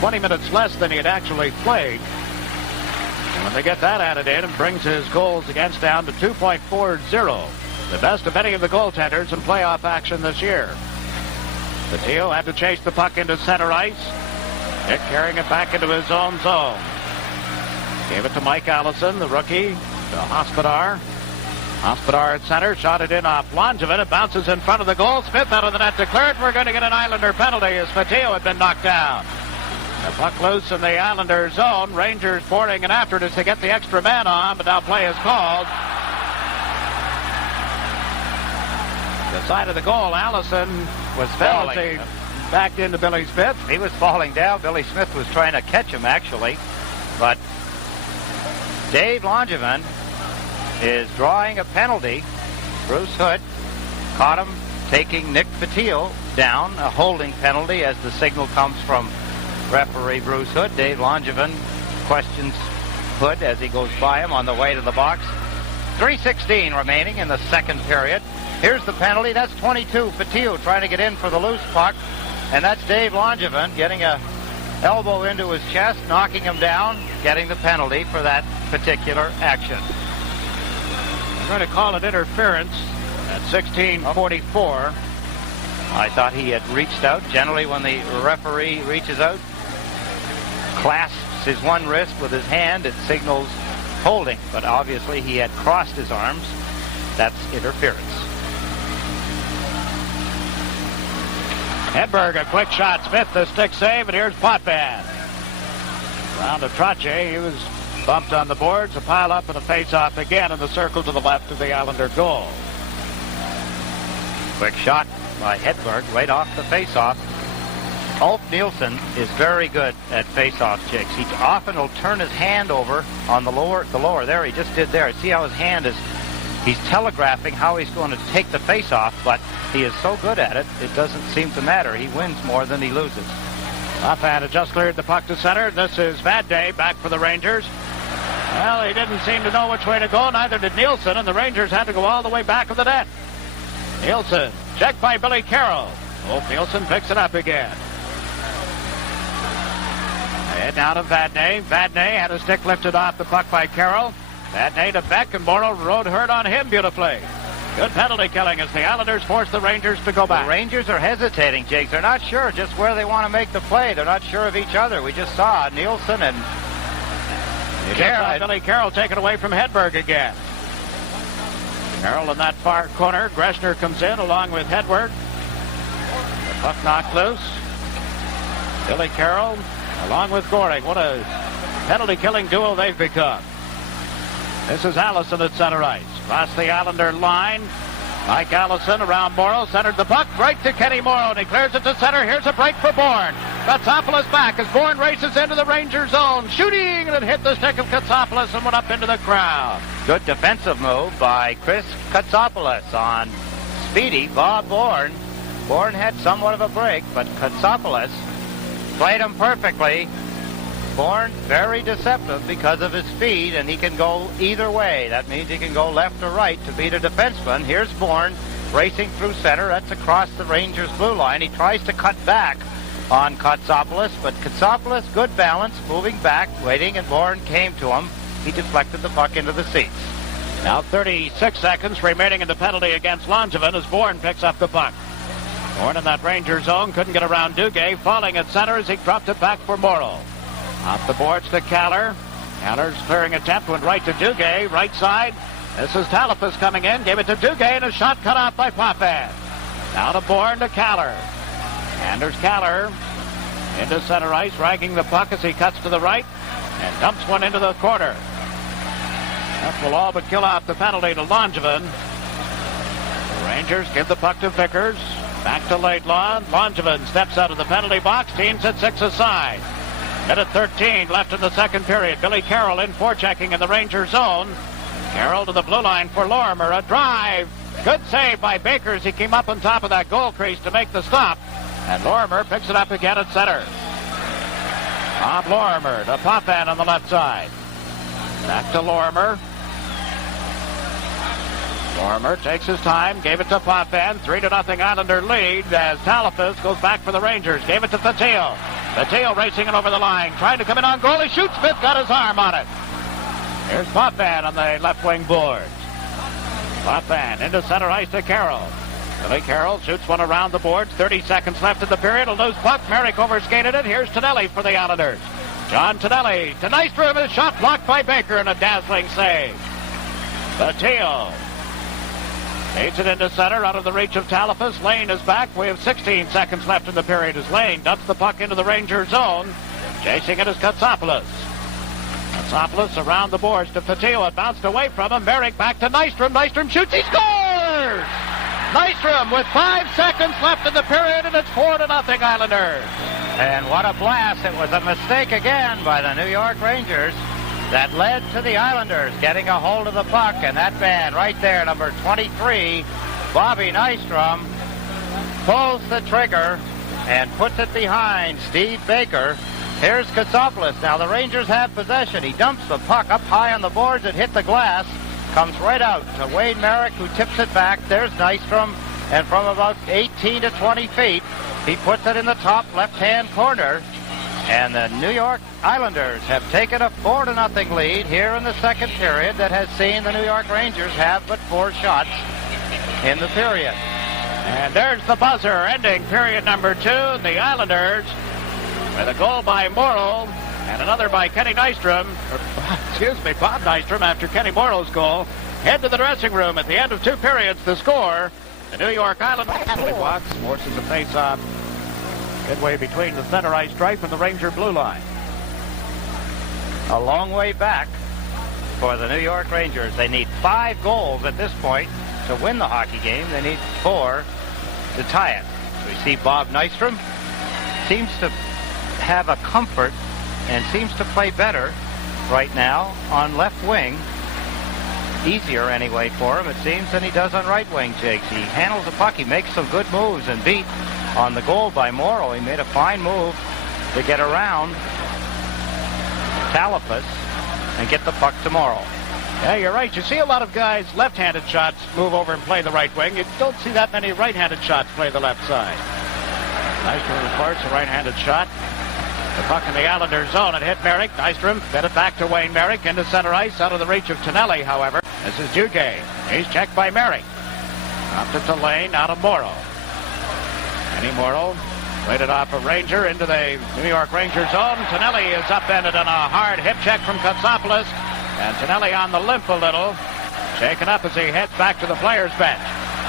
20 minutes less than he had actually played. And when they get that added in, it brings his goals against down to 2.40. The best of any of the goaltenders in playoff action this year. Patillo had to chase the puck into center ice. Nick carrying it back into his own zone. Gave it to Mike Allison, the rookie, to Hospodar. Hospodar at center, shot it in off Langevin. It bounces in front of the goal. Smith out of the net to clear it. We're going to get an Islander penalty as Patillo had been knocked down. The puck loose in the Islander zone. Rangers pouring in after it as they get the extra man on, but now play is called. The side of the goal, Allison was falling. Backed into Billy Smith. He was falling down. Billy Smith was trying to catch him, actually. But Dave Langevin is drawing a penalty. Bruce Hood caught him taking Nick Patillo down. A holding penalty as the signal comes from referee Bruce Hood. Dave Langevin questions Hood as he goes by him on the way to the box. 3:16 remaining in the second period. Here's the penalty. That's 22. Patillo trying to get in for the loose puck. And that's Dave Langevin getting a elbow into his chest, knocking him down, getting the penalty for that particular action. I'm going to call it interference at 16:44. I thought he had reached out. Generally, when the referee reaches out, clasps his one wrist with his hand, it signals holding. But obviously, he had crossed his arms. That's interference. Hedberg, a quick shot. Smith, the stick save, and here's Potvin. Round to Trache. He was bumped on the boards. A pile up and a face-off again in the circle to the left of the Islander goal. Quick shot by Hedberg right off the face-off. Ulf Nielsen is very good at face-off, Jiggs. He often will turn his hand over on the lower there. He just did there. See how his hand is. He's telegraphing how he's going to take the face-off, but he is so good at it, it doesn't seem to matter. He wins more than he loses. Offhand had just cleared the puck to center. This is VADNAIS back for the Rangers. Well, he didn't seem to know which way to go. Neither did Nielsen, and the Rangers had to go all the way back of the net. Nielsen, checked by Billy Carroll. Hope Nielsen picks it up again. And now to VADNAIS. VADNAIS had a stick lifted off the puck by Carroll. VADNAIS to Beck, and Morrow rode hurt on him beautifully. Good penalty killing as the Islanders force the Rangers to go back. The Rangers are hesitating, Jiggs. They're not sure just where they want to make the play. They're not sure of each other. We just saw Nielsen and Billy Carroll taken away from Hedberg again. Carroll in that far corner. Greshner comes in along with Hedberg. The puck knocked loose. Billy Carroll along with Goring. What a penalty killing duo they've become. This is Allison at center ice. Across the Islander line. Mike Allison around Morrow, centered the puck right to Kenny Morrow, and he clears it to center. Here's a break for Bourne. Katsopoulos back as Bourne races into the Ranger zone, shooting, and it hit the stick of Katsopoulos and went up into the crowd. Good defensive move by Chris Katsopoulos on speedy Bob Bourne. Bourne had somewhat of a break, but Katsopoulos played him perfectly. Bourne very deceptive because of his speed, and he can go either way. That means he can go left or right to beat a defenseman. Here's Bourne racing through center. That's across the Rangers' blue line. He tries to cut back on Katsopoulos, but Katsopoulos, good balance, moving back, waiting, and Bourne came to him. He deflected the puck into the seats. Now 36 seconds remaining in the penalty against Langevin as Bourne picks up the puck. Bourne in that Ranger zone, couldn't get around Duguay, falling at center as he dropped it back for Morrow. Off the boards to Kaller. Kaller's clearing attempt went right to Duguay, right side. This is Talafas coming in, gave it to Duguay, and a shot cut off by Potvin. Now to Bourne to Kaller. Anders Kaller into center ice, ragging the puck as he cuts to the right and dumps one into the corner. That will all but kill off the penalty to Langevin. The Rangers give the puck to Vickers. Back to Laidlaw. Langevin steps out of the penalty box. Teams at 6 aside. Minute 13 left in the second period. Billy Carroll in forechecking in the Ranger zone. Carroll to the blue line for Lorimer. A drive. Good save by Baker as he came up on top of that goal crease to make the stop. And Lorimer picks it up again at center. Bob Lorimer to Potvin on the left side. Back to Lorimer. Lorimer takes his time, gave it to Potvin. 3-0 Islander lead as Talafas goes back for the Rangers. Gave it to Fatale. Fatale racing it over the line, trying to come in on goal. He shoots. Smith got his arm on it. Here's Potvin on the left wing boards. Potvin into center ice to Carroll. Billy Carroll shoots one around the boards. 30 seconds left in the period. A loose puck. Merrick overskated it. Here's Tonelli for the Islanders. John Tonelli to Nystrom. A shot blocked by Baker and a dazzling save. Fatale Aids it into center, out of the reach of Talafas. Lane is back. We have 16 seconds left in the period as Lane dumps the puck into the Ranger zone. Chasing it is Katsopoulos. Katsopoulos around the boards to Fatale. It bounced away from him. Merrick back to Nystrom. Nystrom shoots. He scores! Nystrom with 5 seconds left in the period, and it's 4-0 Islanders. And what a blast. It was a mistake again by the New York Rangers that led to the Islanders getting a hold of the puck, and that man right there, number 23, Bobby Nystrom, pulls the trigger and puts it behind Steve Baker. Here's Katsopoulos. Now the Rangers have possession. He dumps the puck up high on the boards. It hit the glass, comes right out to Wayne Merrick, who tips it back. There's Nystrom, and from about 18 to 20 feet, he puts it in the top left-hand corner. And the New York Islanders have taken a 4-0 lead here in the second period that has seen the New York Rangers have but 4 shots in the period. And there's the buzzer ending period number 2. The Islanders, with a goal by Morrow and another by Kenny Nystrom, Bob Nystrom after Kenny Morrow's goal, head to the dressing room at the end of 2 periods. The score, the New York Islanders walks, forces a face-off midway between the center ice stripe and the Ranger blue line. A long way back for the New York Rangers. They need 5 goals at this point to win the hockey game. They need 4 to tie it. We see Bob Nystrom seems to have a comfort and seems to play better right now on left wing. Easier anyway for him, it seems, than he does on right wing, Jiggs. He handles the puck. He makes some good moves and beat on the goal by Morrow. He made a fine move to get around Talafas and get the puck to Morrow. Yeah, you're right. You see a lot of guys, left-handed shots, move over and play the right wing. You don't see that many right-handed shots play the left side. Nystrom, of course, a right-handed shot. The puck in the Islander zone. It hit Merrick. Nystrom fed it back to Wayne Merrick into center ice, out of the reach of Tonelli, however. This is Duguay. He's checked by Merrick. Dropped it to Lane, now to Morrow. Kenny Morrow played it off a Ranger into the New York Ranger zone. Tonelli is upended on a hard hip check from Katsopoulos. And Tonelli on the limp a little. Shaken up as he heads back to the players' bench.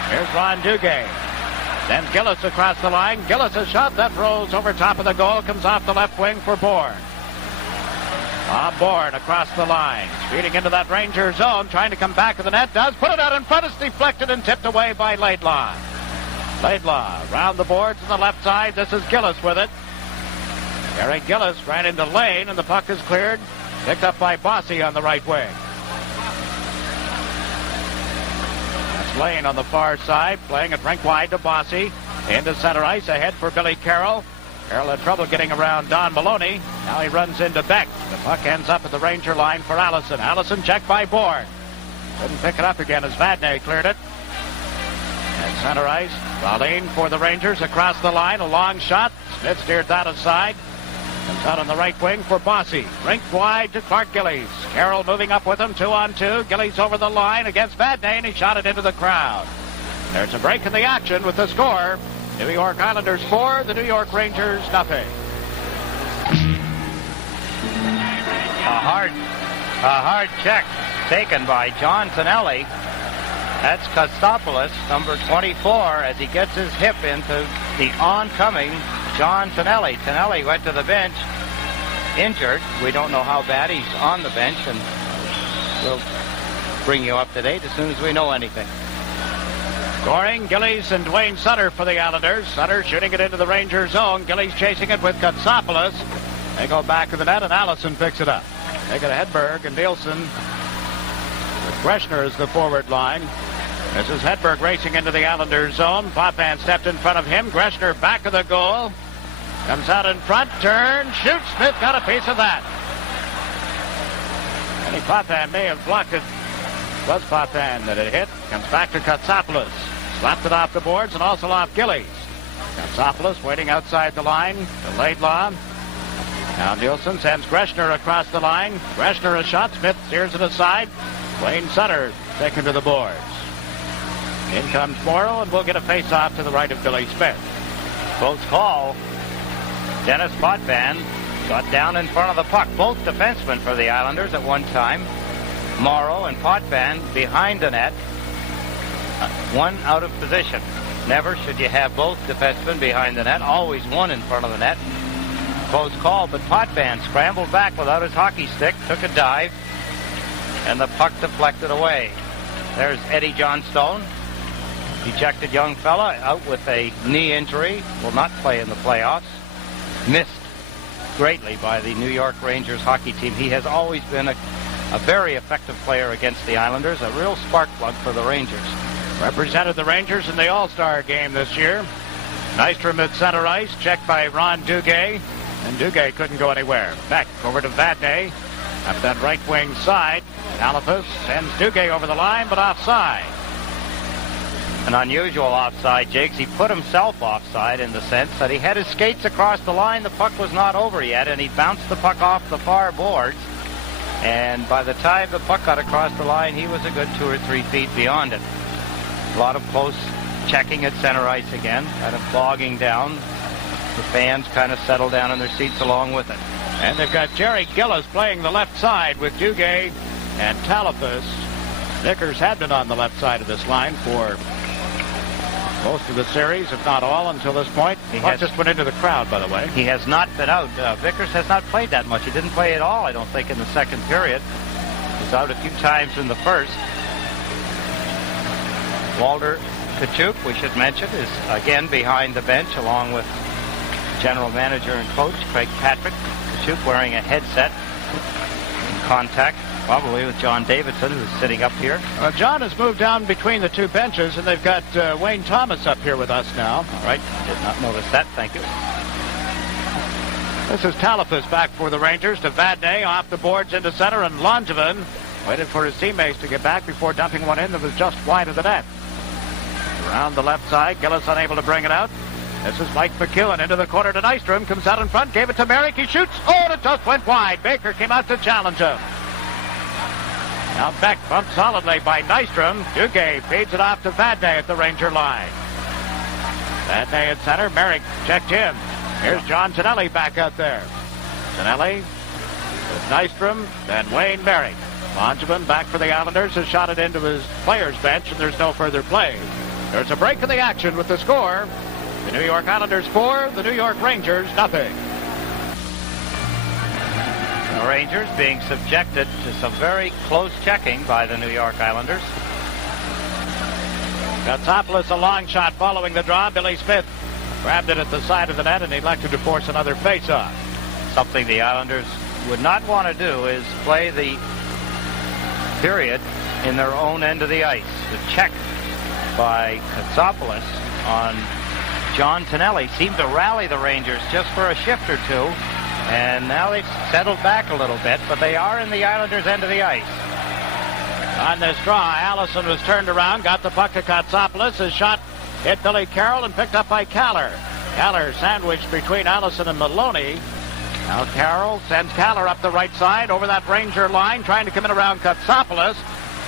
Here's Ron Duguay. Sends Gillies across the line. Gillies' a shot that rolls over top of the goal. Comes off the left wing for Bourne. Bourne across the line. Speeding into that Ranger zone. Trying to come back to the net. Does. Put it out in front. It's deflected and tipped away by Laidlaw. Laidlaw round the boards on the left side. This is Gillies with it. Gary Gillies ran into Lane, and the puck is cleared. Picked up by Bossy on the right wing. That's Lane on the far side, playing it rink wide to Bossy. Into center ice, ahead for Billy Carroll. Carroll had trouble getting around Don Maloney. Now he runs into Beck. The puck ends up at the Ranger line for Allison. Allison checked by Bourne. Couldn't pick it up again as VADNAIS cleared it. At center ice, Valin for the Rangers across the line. A long shot. Smith steered that aside. Comes out on the right wing for Bossy. Rink wide to Clark Gillies. Carroll moving up with him, 2-on-2. Gillies over the line against VADNAIS, and he shot it into the crowd. There's a break in the action with the score. New York Islanders 4, the New York Rangers nothing. A hard check taken by John Tonelli. That's Kostopoulos, number 24, as he gets his hip into the oncoming John Tonelli. Tonelli went to the bench, injured. We don't know how bad. He's on the bench, and we'll bring you up to date as soon as we know anything. Goring, Gillies, and Dwayne Sutter for the Islanders. Sutter shooting it into the Ranger zone. Gillies chasing it with Kostopoulos. They go back to the net, and Allison picks it up. They get a Hedberg and Nielsen. With Greshner as the forward line. This is Hedberg racing into the Islanders zone. Potvin stepped in front of him. Greshner back of the goal. Comes out in front, turns, shoots. Smith got a piece of that. And Potvin may have blocked it. It was Potvin that it hit. Comes back to Kostopoulos. Slapped it off the boards and also off Gillies. Kostopoulos waiting outside the line to Laidlaw. Now Nielsen sends Greshner across the line. Greshner a shot. Smith steers it aside. Wayne Sutter taken to the boards. In comes Morrow, and we'll get a face-off to the right of Billy Smith. Close call. Denis Potvin got down in front of the puck. Both defensemen for the Islanders at one time. Morrow and Potvin behind the net. One out of position. Never should you have both defensemen behind the net. Always one in front of the net. Close call, but Potvin scrambled back without his hockey stick, took a dive, and the puck deflected away. There's Eddie Johnstone. Ejected young fella, out with a knee injury, will not play in the playoffs. Missed greatly by the New York Rangers hockey team. He has always been a very effective player against the Islanders, a real spark plug for the Rangers. Represented the Rangers in the All-Star game this year. Nystrom at center ice, checked by Ron Duguay, and Duguay couldn't go anywhere. Back over to VADNAIS, up that right wing side. Alapis sends Duguay over the line, but offside. An unusual offside, Jiggs. He put himself offside in the sense that he had his skates across the line. The puck was not over yet, and he bounced the puck off the far boards. And by the time the puck got across the line, he was a good 2 or 3 feet beyond it. A lot of close checking at center ice again, kind of bogging down. The fans kind of settle down in their seats along with it. And they've got Jerry Gillies playing the left side with Duguay and Talapis. Vickers had been on the left side of this line for most of the series, if not all, until this point. He just went into the crowd, by the way. He has not been out. Vickers has not played that much. He didn't play at all, I don't think, in the second period. He was out a few times in the first. Walter Tkachuk, we should mention, is again behind the bench, along with general manager and coach Craig Patrick. Tkachuk wearing a headset in contact, probably with John Davidson, who's sitting up here. John has moved down between the two benches, and they've got Wayne Thomas up here with us now. All right, did not notice that. Thank you. This is Talapis back for the Rangers to VADNAIS, off the boards into center, and Langevin waited for his teammates to get back before dumping one in that was just wide of the net. Around the left side, Gillies unable to bring it out. This is Mike McEwen into the corner to Nystrom, comes out in front, gave it to Merrick, he shoots, and it just went wide. Baker came out to challenge him. Now Beck bumped solidly by Nystrom. Duguay feeds it off to VADNAIS at the Ranger line. VADNAIS at center, Merrick checked in. Here's John Tonelli back out there. Tonelli with Nystrom, then Wayne Merrick. Langevin back for the Islanders has shot it into his players' bench, and there's no further play. There's a break in the action with the score. The New York Islanders 4, the New York Rangers nothing. The Rangers being subjected to some very close checking by the New York Islanders. Katsopoulos, a long shot following the draw. Billy Smith grabbed it at the side of the net and elected to force another face-off. Something the Islanders would not want to do is play the period in their own end of the ice. The check by Katsopoulos on John Tonelli seemed to rally the Rangers just for a shift or two, and now they've settled back a little bit, but they are in the Islanders' end of the ice. On this draw, Allison was turned around, got the puck to Katsopoulos. His shot hit Billy Carroll and picked up by Kaller. Kaller sandwiched between Allison and Maloney. Now Carroll sends Kaller up the right side over that Ranger line, trying to come in around Katsopoulos.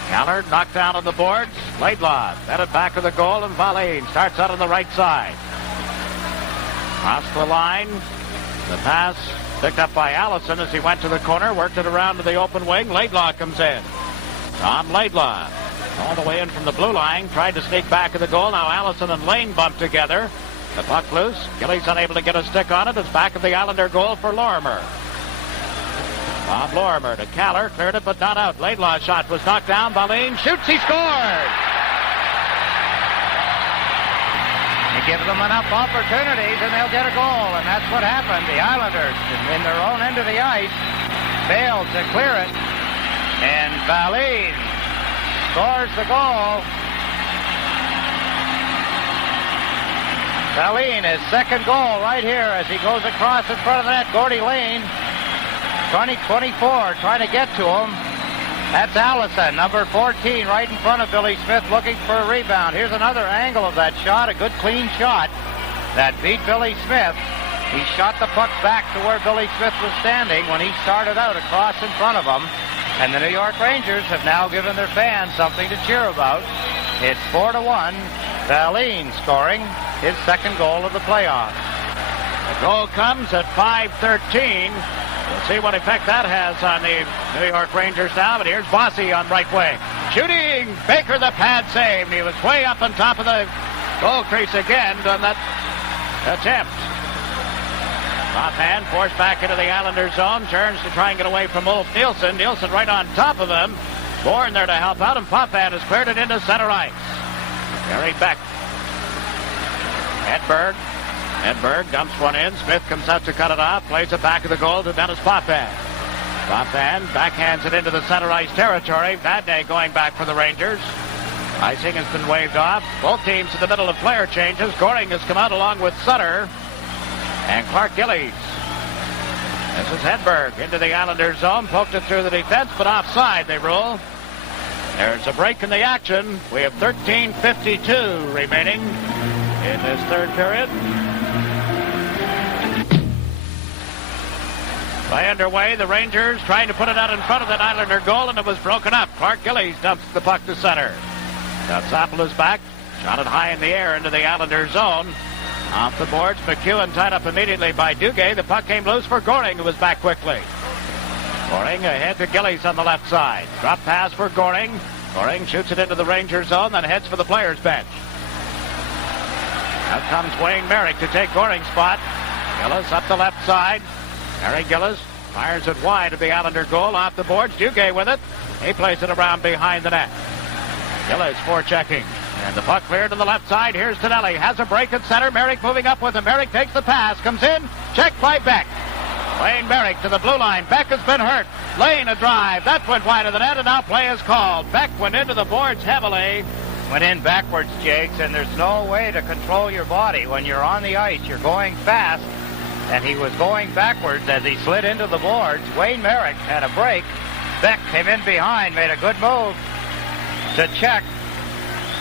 Kaller knocked down on the boards. Laidlaw headed back to the goal, and Valine starts out on the right side. Across the line, the pass picked up by Allison as he went to the corner, worked it around to the open wing. Laidlaw comes in. Tom Laidlaw all the way in from the blue line, tried to sneak back of the goal. Now Allison and Lane bump together. The puck loose. Gillies unable to get a stick on it. It's back of the Islander goal for Lorimer. Bob Lorimer to Kaller, cleared it but not out. Laidlaw's shot was knocked down. Valine shoots, he scored! You give them enough opportunities and they'll get a goal, and that's what happened. The Islanders, in their own end of the ice, failed to clear it, and Valine scores the goal. Valine, his second goal right here as he goes across in front of the net. Gordy Lane, 24, trying to get to him. That's Allison, number 14, right in front of Billy Smith, looking for a rebound. Here's another angle of that shot, a good clean shot that beat Billy Smith. He shot the puck back to where Billy Smith was standing when he started out across in front of him. And the New York Rangers have now given their fans something to cheer about. It's 4-1. Valine scoring his second goal of the playoffs. The goal comes at 5:13. We'll see what effect that has on the New York Rangers now. But here's Bossy on right wing. Shooting. Baker the pad saved. He was way up on top of the goal crease again on that attempt. Potvin forced back into the Islander zone. Turns to try and get away from Ulf Nielsen. Nielsen right on top of him. Bourne there to help out, and Potvin has cleared it into center ice. Carried back. Hedberg dumps one in. Smith comes out to cut it off. Plays it back of the goal to Denis Potvin. Potvin backhands it into the center ice territory. VADNAIS going back for the Rangers. Icing has been waved off. Both teams in the middle of player changes. Goring has come out along with Sutter and Clark Gillies. This is Hedberg into the Islanders zone. Poked it through the defense, but offside they rule. There's a break in the action. We have 13:52 remaining in this third period. Play underway. The Rangers trying to put it out in front of that Islander goal, and it was broken up. Clark Gillies dumps the puck to center. Katsopoulos back. Shot it high in the air into the Islander zone. Off the boards, McEwen tied up immediately by Duguay. The puck came loose for Goring, who was back quickly. Goring ahead to Gillies on the left side. Drop pass for Goring. Goring shoots it into the Ranger zone, then heads for the players' bench. Out comes Wayne Merrick to take Goring's spot. Gillies up the left side. Harry Gillies fires it wide of the Islander goal, off the boards. Duguay with it. He plays it around behind the net. Gillies forechecking. And the puck cleared to the left side. Here's Tonelli. Has a break at center. Merrick moving up with him. Merrick takes the pass. Comes in. Checked by Beck. Wayne Merrick to the blue line. Beck has been hurt. Lane a drive. That went wide of the net, and now play is called. Beck went into the boards heavily. Went in backwards, Jiggs, and there's no way to control your body. When you're on the ice, you're going fast, and he was going backwards as he slid into the boards. Wayne Merrick had a break. Beck came in behind, made a good move to check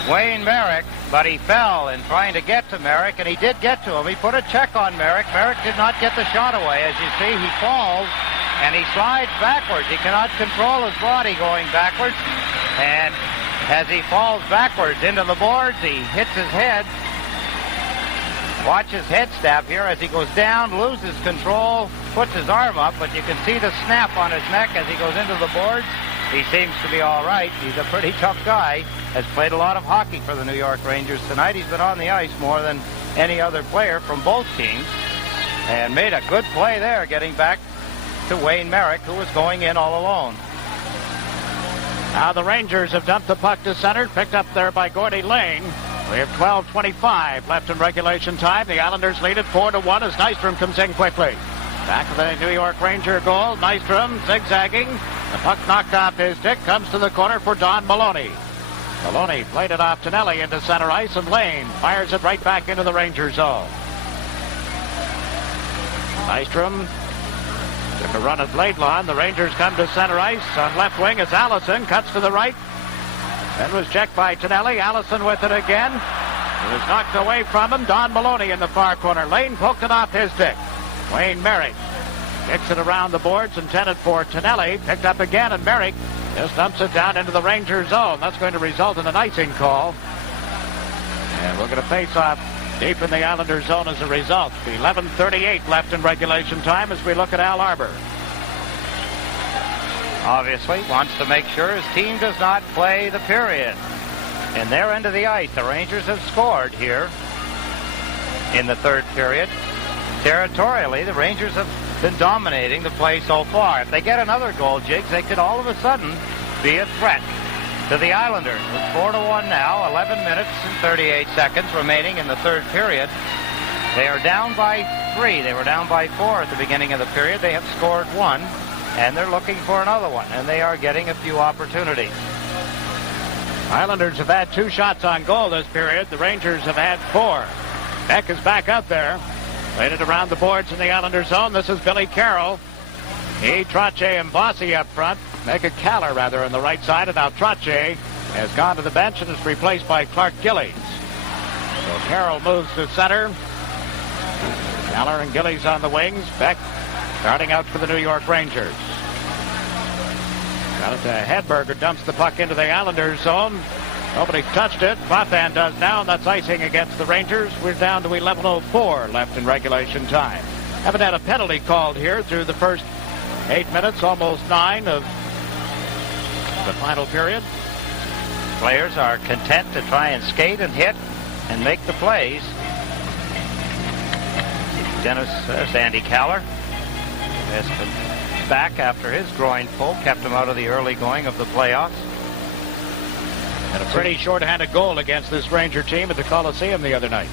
Wayne Merrick, but he fell in trying to get to Merrick, and he did get to him. He put a check on Merrick. Merrick did not get the shot away. As you see, he falls, and he slides backwards. He cannot control his body going backwards, and as he falls backwards into the boards, he hits his head. Watch his head snap here as he goes down, loses control, puts his arm up, but you can see the snap on his neck as he goes into the boards. He seems to be all right. He's a pretty tough guy. Has played a lot of hockey for the New York Rangers tonight. He's been on the ice more than any other player from both teams, and made a good play there, getting back to Wayne Merrick, who was going in all alone. Now the Rangers have dumped the puck to center, picked up there by Gordy Lane. We have 12:25 left in regulation time. The Islanders lead it 4-1 as Nystrom comes in quickly. Back of the New York Ranger goal, Nystrom zigzagging. The puck knocked off his stick, comes to the corner for Don Maloney. Maloney played it off Tonelli into center ice, and Lane fires it right back into the Ranger zone. Nystrom took a run at Laidlaw. The Rangers come to center ice. On left wing as Allison cuts to the right. Then was checked by Tonelli. Allison with it again. It was knocked away from him. Don Maloney in the far corner. Lane poked it off his stick. Wayne Merrick kicks it around the boards, intended for Tonelli. Picked up again, and Merrick just dumps it down into the Ranger zone. That's going to result in an icing call. And we're going to face off deep in the Islanders zone as a result. 11:38 left in regulation time as we look at Al Arbour. Obviously wants to make sure his team does not play the period. In their end of the ice, the Rangers have scored here in the third period. Territorially, the Rangers have been dominating the play so far. If they get another goal, Jiggs, they could all of a sudden be a threat to the Islanders. It's 4-1 now, 11 minutes and 38 seconds remaining in the third period. They are down by 3. They were down by 4 at the beginning of the period. They have scored 1, and they're looking for another one, and they are getting a few opportunities. Islanders have had 2 shots on goal this period. The Rangers have had 4. Beck is back up there. Played it around the boards in the Islanders zone. This is Billy Carroll. He, Trottier, and Bossy up front. Make a Caller, rather, on the right side. And now Trottier has gone to the bench and is replaced by Clark Gillies. So Carroll moves to center. Caller and Gillies on the wings. Beck starting out for the New York Rangers. Got it to Hedberg, who dumps the puck into the Islanders zone. Nobody touched it. Potvin does now, and that's icing against the Rangers. We're down to 11:04 left in regulation time. Haven't had a penalty called here through the first 8 minutes, almost 9 of the final period. Players are content to try and skate and hit and make the plays. Denis, Andy Caller has been back after his groin pull, kept him out of the early going of the playoffs. And a pretty short-handed goal against this Ranger team at the Coliseum the other night.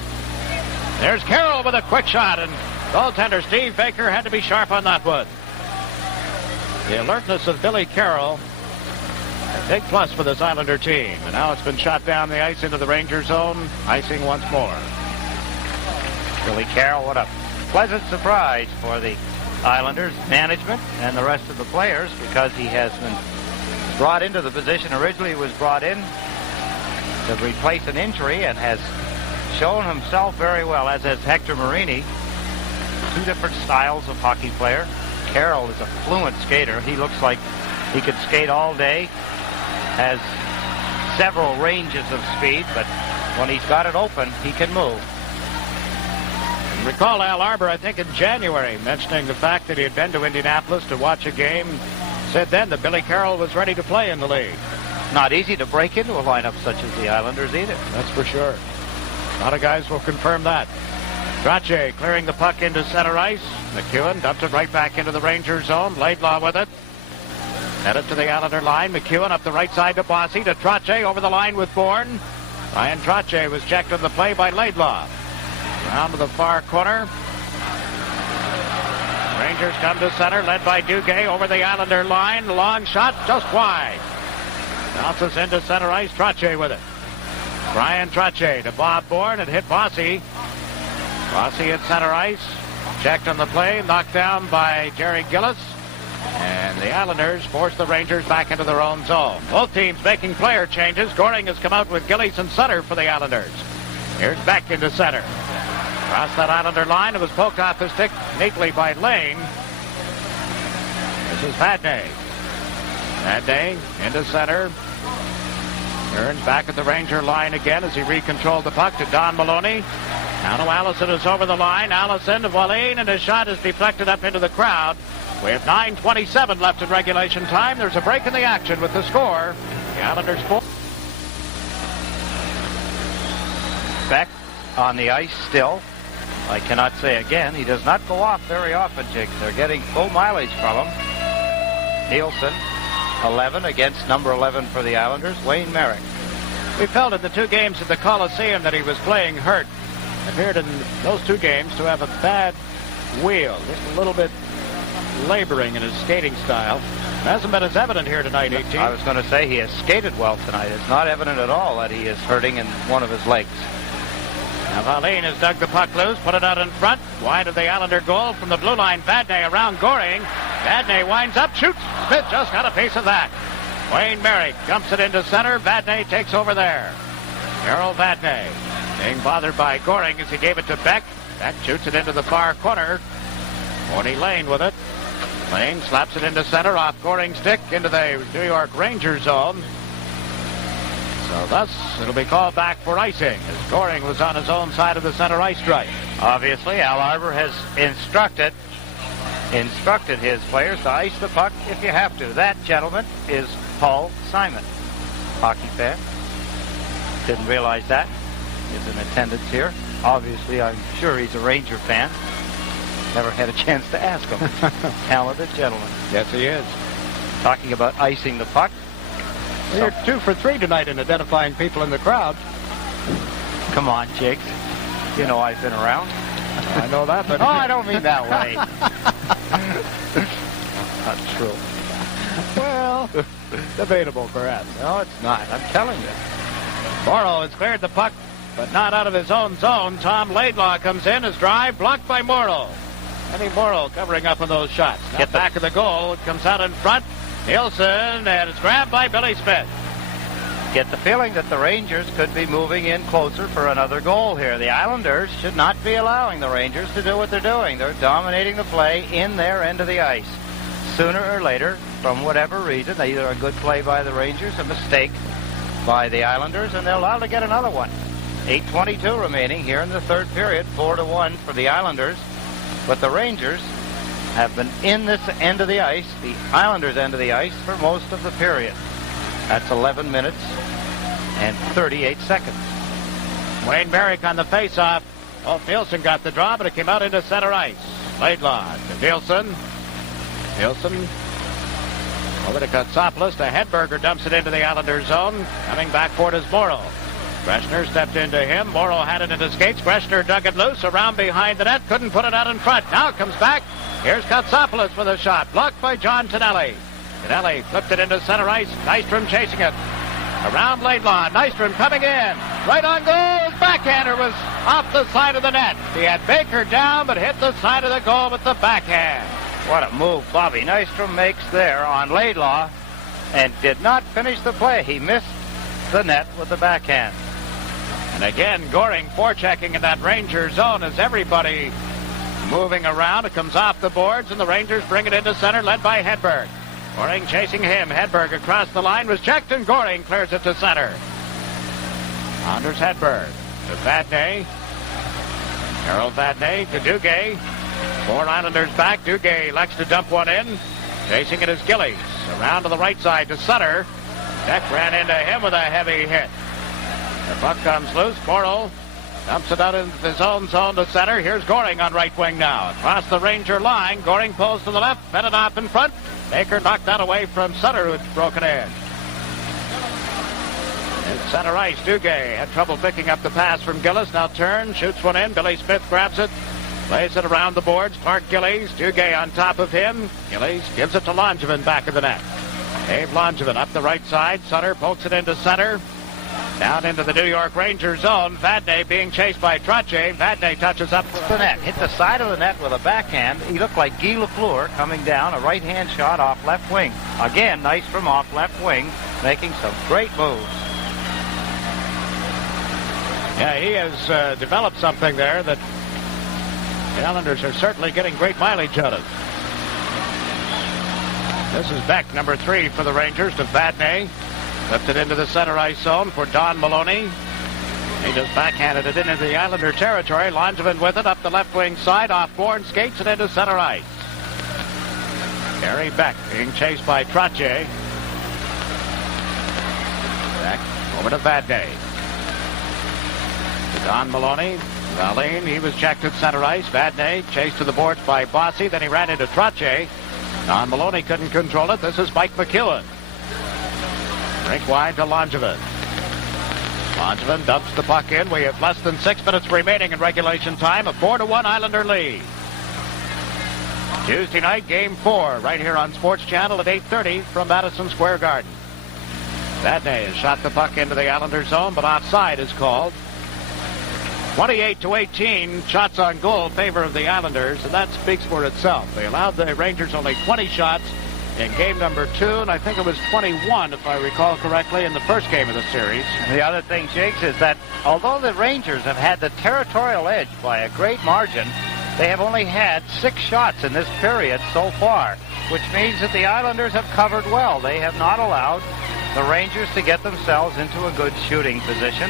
There's Carroll with a quick shot, and goaltender Steve Baker had to be sharp on that one. The alertness of Billy Carroll, a big plus for this Islander team. And now it's been shot down the ice into the Ranger zone, icing once more. Billy Carroll, what a pleasant surprise for the Islanders management and the rest of the players, because he has been brought into the position originally he was brought in to replace an injury, and has shown himself very well, as has Hector Marini. 2 different styles of hockey player. Carroll is a fluent skater. He looks like he could skate all day, has several ranges of speed, but when he's got it open, he can move. And recall Al Arbour, I think in January, mentioning the fact that he had been to Indianapolis to watch a game, said then that Billy Carroll was ready to play in the league. Not easy to break into a lineup such as the Islanders either. That's for sure. A lot of guys will confirm that. Trottier clearing the puck into center ice. McEwen dumped it right back into the Ranger zone. Laidlaw with it. Headed to the Islander line. McEwen up the right side to Bossy, to Trottier over the line with Bourne. Ryan Trottier was checked on the play by Laidlaw. Round to the far corner. Rangers come to center, led by Duguay over the Islander line. Long shot, just wide. Bounces into center ice. Trottier with it. Brian Trottier to Bob Bourne. It hit Bossy. Bossy at center ice. Checked on the play. Knocked down by Jerry Gillis. And the Islanders force the Rangers back into their own zone. Both teams making player changes. Goring has come out with Gillies and Sutter for the Islanders. Here's Beck into center. Across that Islander line. It was poked off the stick neatly by Lane. This is VADNAIS. VADNAIS into center. Turns back at the Ranger line again as he recontrolled the puck to Don Maloney. Now to Allison is over the line. Allison to Wallin, and his shot is deflected up into the crowd. We have 9:27 left in regulation time. There's a break in the action with the score. The Islanders 4. Beck on the ice still. I cannot say again, he does not go off very often, Jiggs. They're getting full mileage from him. Nielsen, 11 against number 11 for the Islanders, Wayne Merrick. We felt in the 2 games at the Coliseum that he was playing hurt. Appeared in those 2 games to have a bad wheel, just a little bit laboring in his skating style. It hasn't been as evident here tonight, 18. I was going to say he has skated well tonight. It's not evident at all that he is hurting in one of his legs. Now Valine has dug the puck loose, put it out in front, wide of the Islander goal from the blue line. VADNAIS around Goring. VADNAIS winds up, shoots. Smith just got a piece of that. Wayne Merrick dumps it into center. VADNAIS takes over there. Harold VADNAIS being bothered by Goring as he gave it to Beck. Beck shoots it into the far corner. Morty Lane with it. Lane slaps it into center off Goring's stick into the New York Ranger zone. So thus, it'll be called back for icing as Goring was on his own side of the center ice stripe. Obviously, Al Arbor has instructed his players to ice the puck if you have to. That gentleman is Paul Simon, hockey fan. Didn't realize that. He's in attendance here. Obviously, I'm sure he's a Ranger fan. Never had a chance to ask him. Talented gentleman. Yes, he is. Talking about icing the puck. You're 2 for 3 tonight in identifying people in the crowd. Come on, Jiggs. You know I've been around. I know that, but... Oh, I don't mean that way. Not true. Well, debatable, perhaps. No, it's not. I'm telling you. Morrow has cleared the puck, but not out of his own zone. Tom Laidlaw comes in. His drive blocked by Morrow. Eddie Morrow covering up on those shots. Now Get back of the goal. It comes out in front. Nielsen, and it's grabbed by Billy Smith. Get the feeling that the Rangers could be moving in closer for another goal here. The Islanders should not be allowing the Rangers to do what they're doing. They're dominating the play in their end of the ice. Sooner or later, from whatever reason, either a good play by the Rangers, a mistake by the Islanders, and they're allowed to get another one. 8:22 remaining here in the third period, 4-1 for the Islanders. But the Rangers have been in this end of the ice, the Islanders' end of the ice, for most of the period. That's 11 minutes and 38 seconds. Wayne Merrick on the face-off. Oh, Nielsen got the draw, but it came out into center ice. Laidlaw to Nielsen. Nielsen over to Katsopoulos. To HEDBERG dumps it into the Islanders' zone. Coming back for it is Morrow. Greshner stepped into him. Morrow had it in his skates. Greshner dug it loose around behind the net. Couldn't put it out in front. Now it comes back. Here's Katsopoulos with a shot. Blocked by John Tonelli. Tonelli flipped it into center ice. Nystrom chasing it. Around Laidlaw. Nystrom coming in. Right on goal. His backhander was off the side of the net. He had Baker down, but hit the side of the goal with the backhand. What a move Bobby Nystrom makes there on Laidlaw and did not finish the play. He missed the net with the backhand. And again, Goring forechecking in that Ranger zone as everybody moving around. It comes off the boards, and the Rangers bring it into center, led by HEDBERG. Goring chasing him. HEDBERG across the line was checked, and Goring clears it to center. Anders HEDBERG to VADNAIS. Harold VADNAIS to Duguay. 4 Islanders back. Duguay likes to dump one in. Chasing it is Gillies. Around to the right side to Sutter. Beck ran into him with a heavy hit. The puck comes loose. Morrow dumps it out into his own zone to center. Here's Goring on right wing now. Across the Ranger line. Goring pulls to the left. Fed it off in front. Baker knocked that away from Sutter, who had broken in. It's center ice. Duguay had trouble picking up the pass from Gillies. Now turns, shoots one in. Billy Smith grabs it. Plays it around the boards. Clark Gillies. Duguay on top of him. Gillies gives it to Langevin back of the net. Dave Langevin up the right side. Sutter pokes it into center. Down into the New York Ranger zone. VADNAIS being chased by Trottier. VADNAIS touches up the net. Hit the side of the net with a backhand. He looked like Guy Lafleur coming down. A right-hand shot off left wing. Again, nice from off left wing. Making some great moves. Yeah, he has developed something there that the Islanders are certainly getting great mileage out of. This is Beck, number 3 for the Rangers, to VADNAIS. Flipped it into the center ice zone for Don Maloney. He just backhanded it into the Islander territory. Langevin with it up the left wing side. Off board, skates it into center ice. Gary Beck being chased by Trottier. Beck over to VADNAIS. To Don Maloney. Valine, he was checked at center ice. VADNAIS chased to the boards by Bossy. Then he ran into Trottier. Don Maloney couldn't control it. This is Mike McEwen. Rink wide to Langevin. Langevin dumps the puck in. We have less than 6 minutes remaining in regulation time. A 4-1 Islander lead. Tuesday night, Game 4, right here on Sports Channel at 8:30 from Madison Square Garden. VADNAIS has shot the puck into the Islander zone, but offside is called. 28-18 shots on goal in favor of the Islanders, and that speaks for itself. They allowed the Rangers only 20 shots in game number 2, and I think it was 21, if I recall correctly, in the first game of the series. The other thing, Jiggs, is that although the Rangers have had the territorial edge by a great margin, they have only had 6 shots in this period so far, which means that the Islanders have covered well. They have not allowed the Rangers to get themselves into a good shooting position.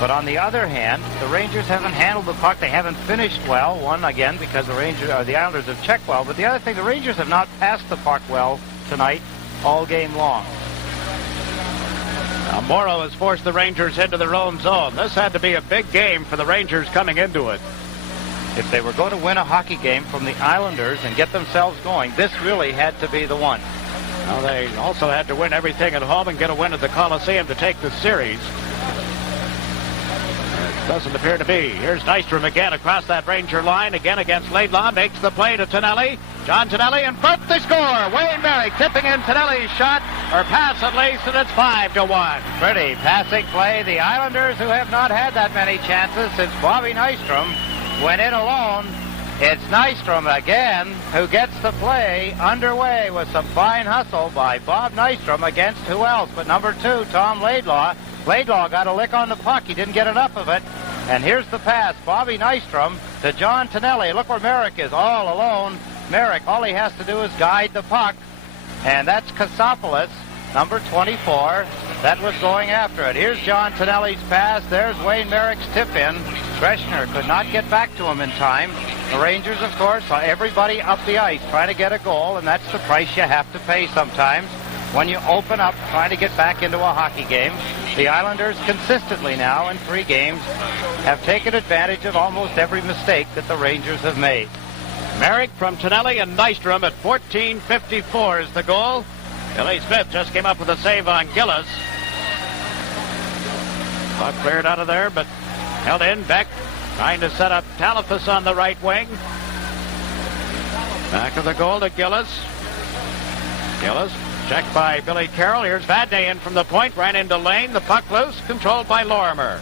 But on the other hand, the Rangers haven't handled the puck. They haven't finished well. One, again, because the Islanders have checked well. But the other thing, the Rangers have not passed the puck well tonight all game long. Now, Morrow has forced the Rangers into their own zone. This had to be a big game for the Rangers coming into it. If they were going to win a hockey game from the Islanders and get themselves going, this really had to be the one. Now, they also had to win everything at home and get a win at the Coliseum to take the series. It doesn't appear to be. Here's Nystrom again across that Ranger line, again against Laidlaw, makes the play to Tonelli. John Tonelli in front, they score. Wayne Merrick tipping in Tonelli's shot, or pass at least, and it's 5-1. Pretty passing play. The Islanders, who have not had that many chances since Bobby Nystrom went in alone. It's Nystrom again who gets the play underway with some fine hustle by Bob Nystrom against who else but number 2, Tom Laidlaw. Laidlaw got a lick on the puck. He didn't get enough of it. And here's the pass. Bobby Nystrom to John Tonelli. Look where Merrick is, all alone. Merrick, all he has to do is guide the puck. And that's Kasopoulos, number 24, that was going after it. Here's John Tonelli's pass. There's Wayne Merrick's tip-in. Greshner could not get back to him in time. The Rangers, of course, saw everybody up the ice trying to get a goal, and that's the price you have to pay sometimes when you open up trying to get back into a hockey game. The Islanders consistently now in 3 games have taken advantage of almost every mistake that the Rangers have made. Merrick from Tonelli and Nystrom at 14:54 is the goal. Billy Smith just came up with a save on Gillies. Puck cleared out of there, but held in. Beck trying to set up Talafas on the right wing. Back of the goal to Gillies. Gillies checked by Billy Carroll. Here's VADNAIS in from the point. Ran into lane. The puck loose. Controlled by Lorimer.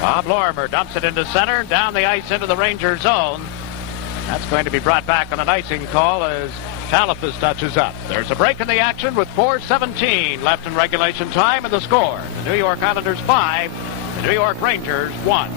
Bob Lorimer dumps it into center. Down the ice into the Ranger zone. That's going to be brought back on an icing call as Talafas touches up. There's a break in the action with 4:17 left in regulation time, and the score: the New York Islanders 5, the New York Rangers 1.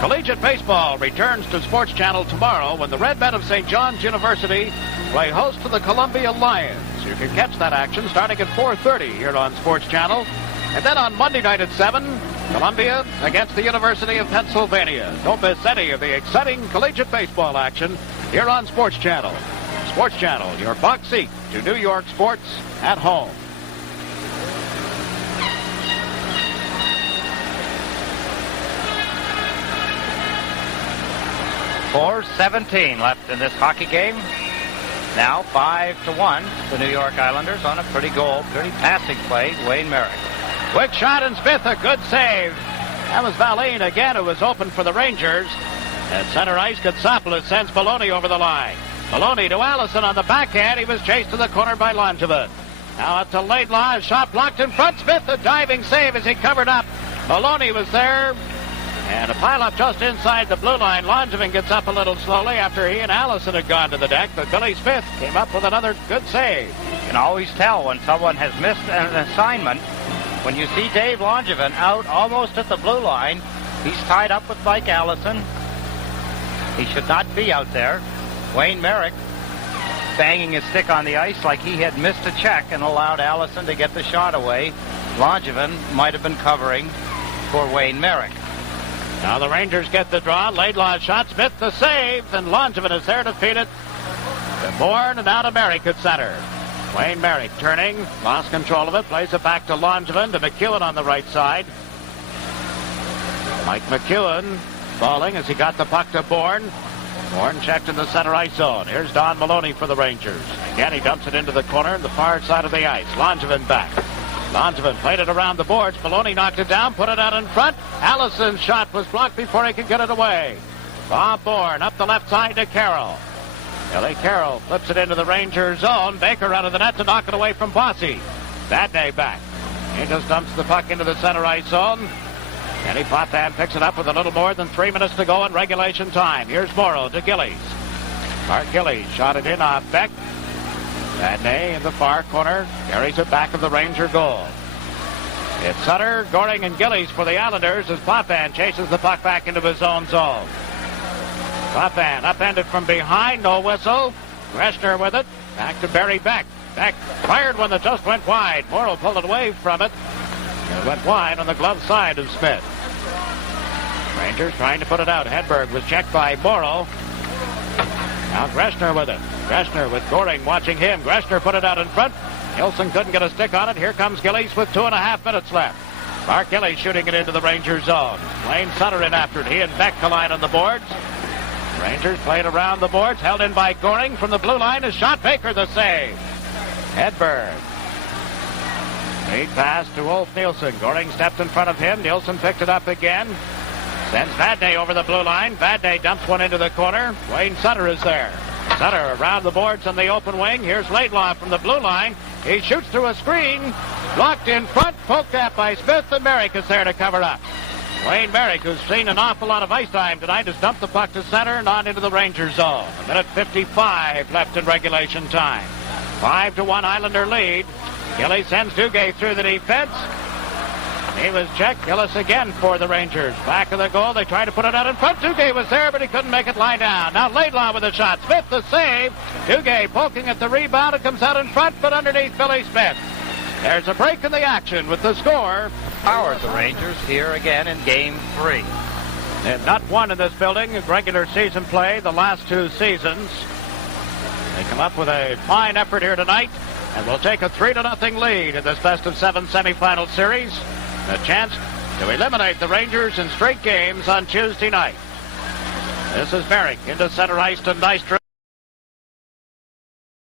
Collegiate baseball returns to Sports Channel tomorrow when the Red Men of St. John's University play host to the Columbia Lions. You can catch that action starting at 4:30 here on Sports Channel. And then on Monday night at 7, Columbia against the University of Pennsylvania. Don't miss any of the exciting collegiate baseball action here on Sports Channel. Sports Channel, your box seat to New York sports at home. .4:17 left in this hockey game. Now 5-1, the New York Islanders on a pretty passing play, Wayne Merrick. Quick shot, and Smith, a good save. That was Valine again, who was open for the Rangers. At center ice, Katsopoulos sends Maloney over the line. Maloney to Allison on the backhand. He was chased to the corner by Langevin. Now up to Laidlaw. A shot blocked in front. Smith, a diving save as he covered up. Maloney was there. And a pile-up just inside the blue line. Langevin gets up a little slowly after he and Allison had gone to the deck. But Billy Smith came up with another good save. You can always tell when someone has missed an assignment. When you see Dave Langevin out almost at the blue line, he's tied up with Mike Allison. He should not be out there. Wayne Merrick banging his stick on the ice like he had missed a check and allowed Allison to get the shot away. Langevin might have been covering for Wayne Merrick. Now the Rangers get the draw. Laidlaw shot. Smith the save, and Langevin is there to feed it. Bourne and out of Merrick at center. Wayne Merrick turning, lost control of it, plays it back to Langevin, to McEwen on the right side. Mike McEwen falling as he got the puck to Bourne. Bourne checked in the center ice zone. Here's Don Maloney for the Rangers. Again, he dumps it into the corner on the far side of the ice. Langevin back. Langevin played it around the boards. Maloney knocked it down, put it out in front. Allison's shot was blocked before he could get it away. Bob Bourne up the left side to Carroll. Billy Carroll flips it into the Rangers zone. Baker out of the net to knock it away from Bossy. VADNAIS back. He just dumps the puck into the center ice zone. Kenny Potvin picks it up with a little more than 3 minutes to go in regulation time. Here's Morrow to Gillies. Mark Gillies shot it in off Beck. VADNAIS in the far corner carries it back of the Ranger goal. It's Sutter, Goring, and Gillies for the Islanders as Potvin chases the puck back into his own zone. Potvin upended from behind, no whistle. Greshner with it, back to Barry Beck. Beck fired one that just went wide. Morrow pulled it away from it. It went wide on the glove side of Smith. Rangers trying to put it out. Hedberg was checked by Morrow. Now Greshner with it. Greshner with Goring watching him. Greshner put it out in front. Nilsson couldn't get a stick on it. Here comes Gillies with 2.5 minutes left. Mark Gillies shooting it into the Rangers zone. Wayne Sutter in after it. He and Beck collide on the boards. Rangers played around the boards. Held in by Goring from the blue line. Is shot. Baker the save. Hedberg. Lead pass to Wolf Nilsson. Goring stepped in front of him. Nilsson picked it up again. Sends VADNAIS over the blue line. VADNAIS dumps one into the corner. Wayne Sutter is there. Sutter around the boards on the open wing. Here's Laidlaw from the blue line. He shoots through a screen. Blocked in front. Poked at by Smith. And Merrick is there to cover up. Wayne Merrick, who's seen an awful lot of ice time tonight, has dumped the puck to center and on into the Rangers zone. 1:55 left in regulation time. 5-1 Islander lead. Gillies sends Duguay through the defense. He was checked. Gillis again for the Rangers. Back of the goal. They tried to put it out in front. Duguay was there, but he couldn't make it lie down. Now Laidlaw with a shot. Smith the save. Duguay poking at the rebound. It comes out in front, but underneath Billy Smith. There's a break in the action with the score. Powered the Rangers here again in Game 3. They've not won in this building in regular season play the last 2 seasons. They come up with a fine effort here tonight and will take a 3-0 lead in this best-of-7 semifinal series. A chance to eliminate the Rangers in straight games on Tuesday night. This is Merrick into center ice to Nystrom.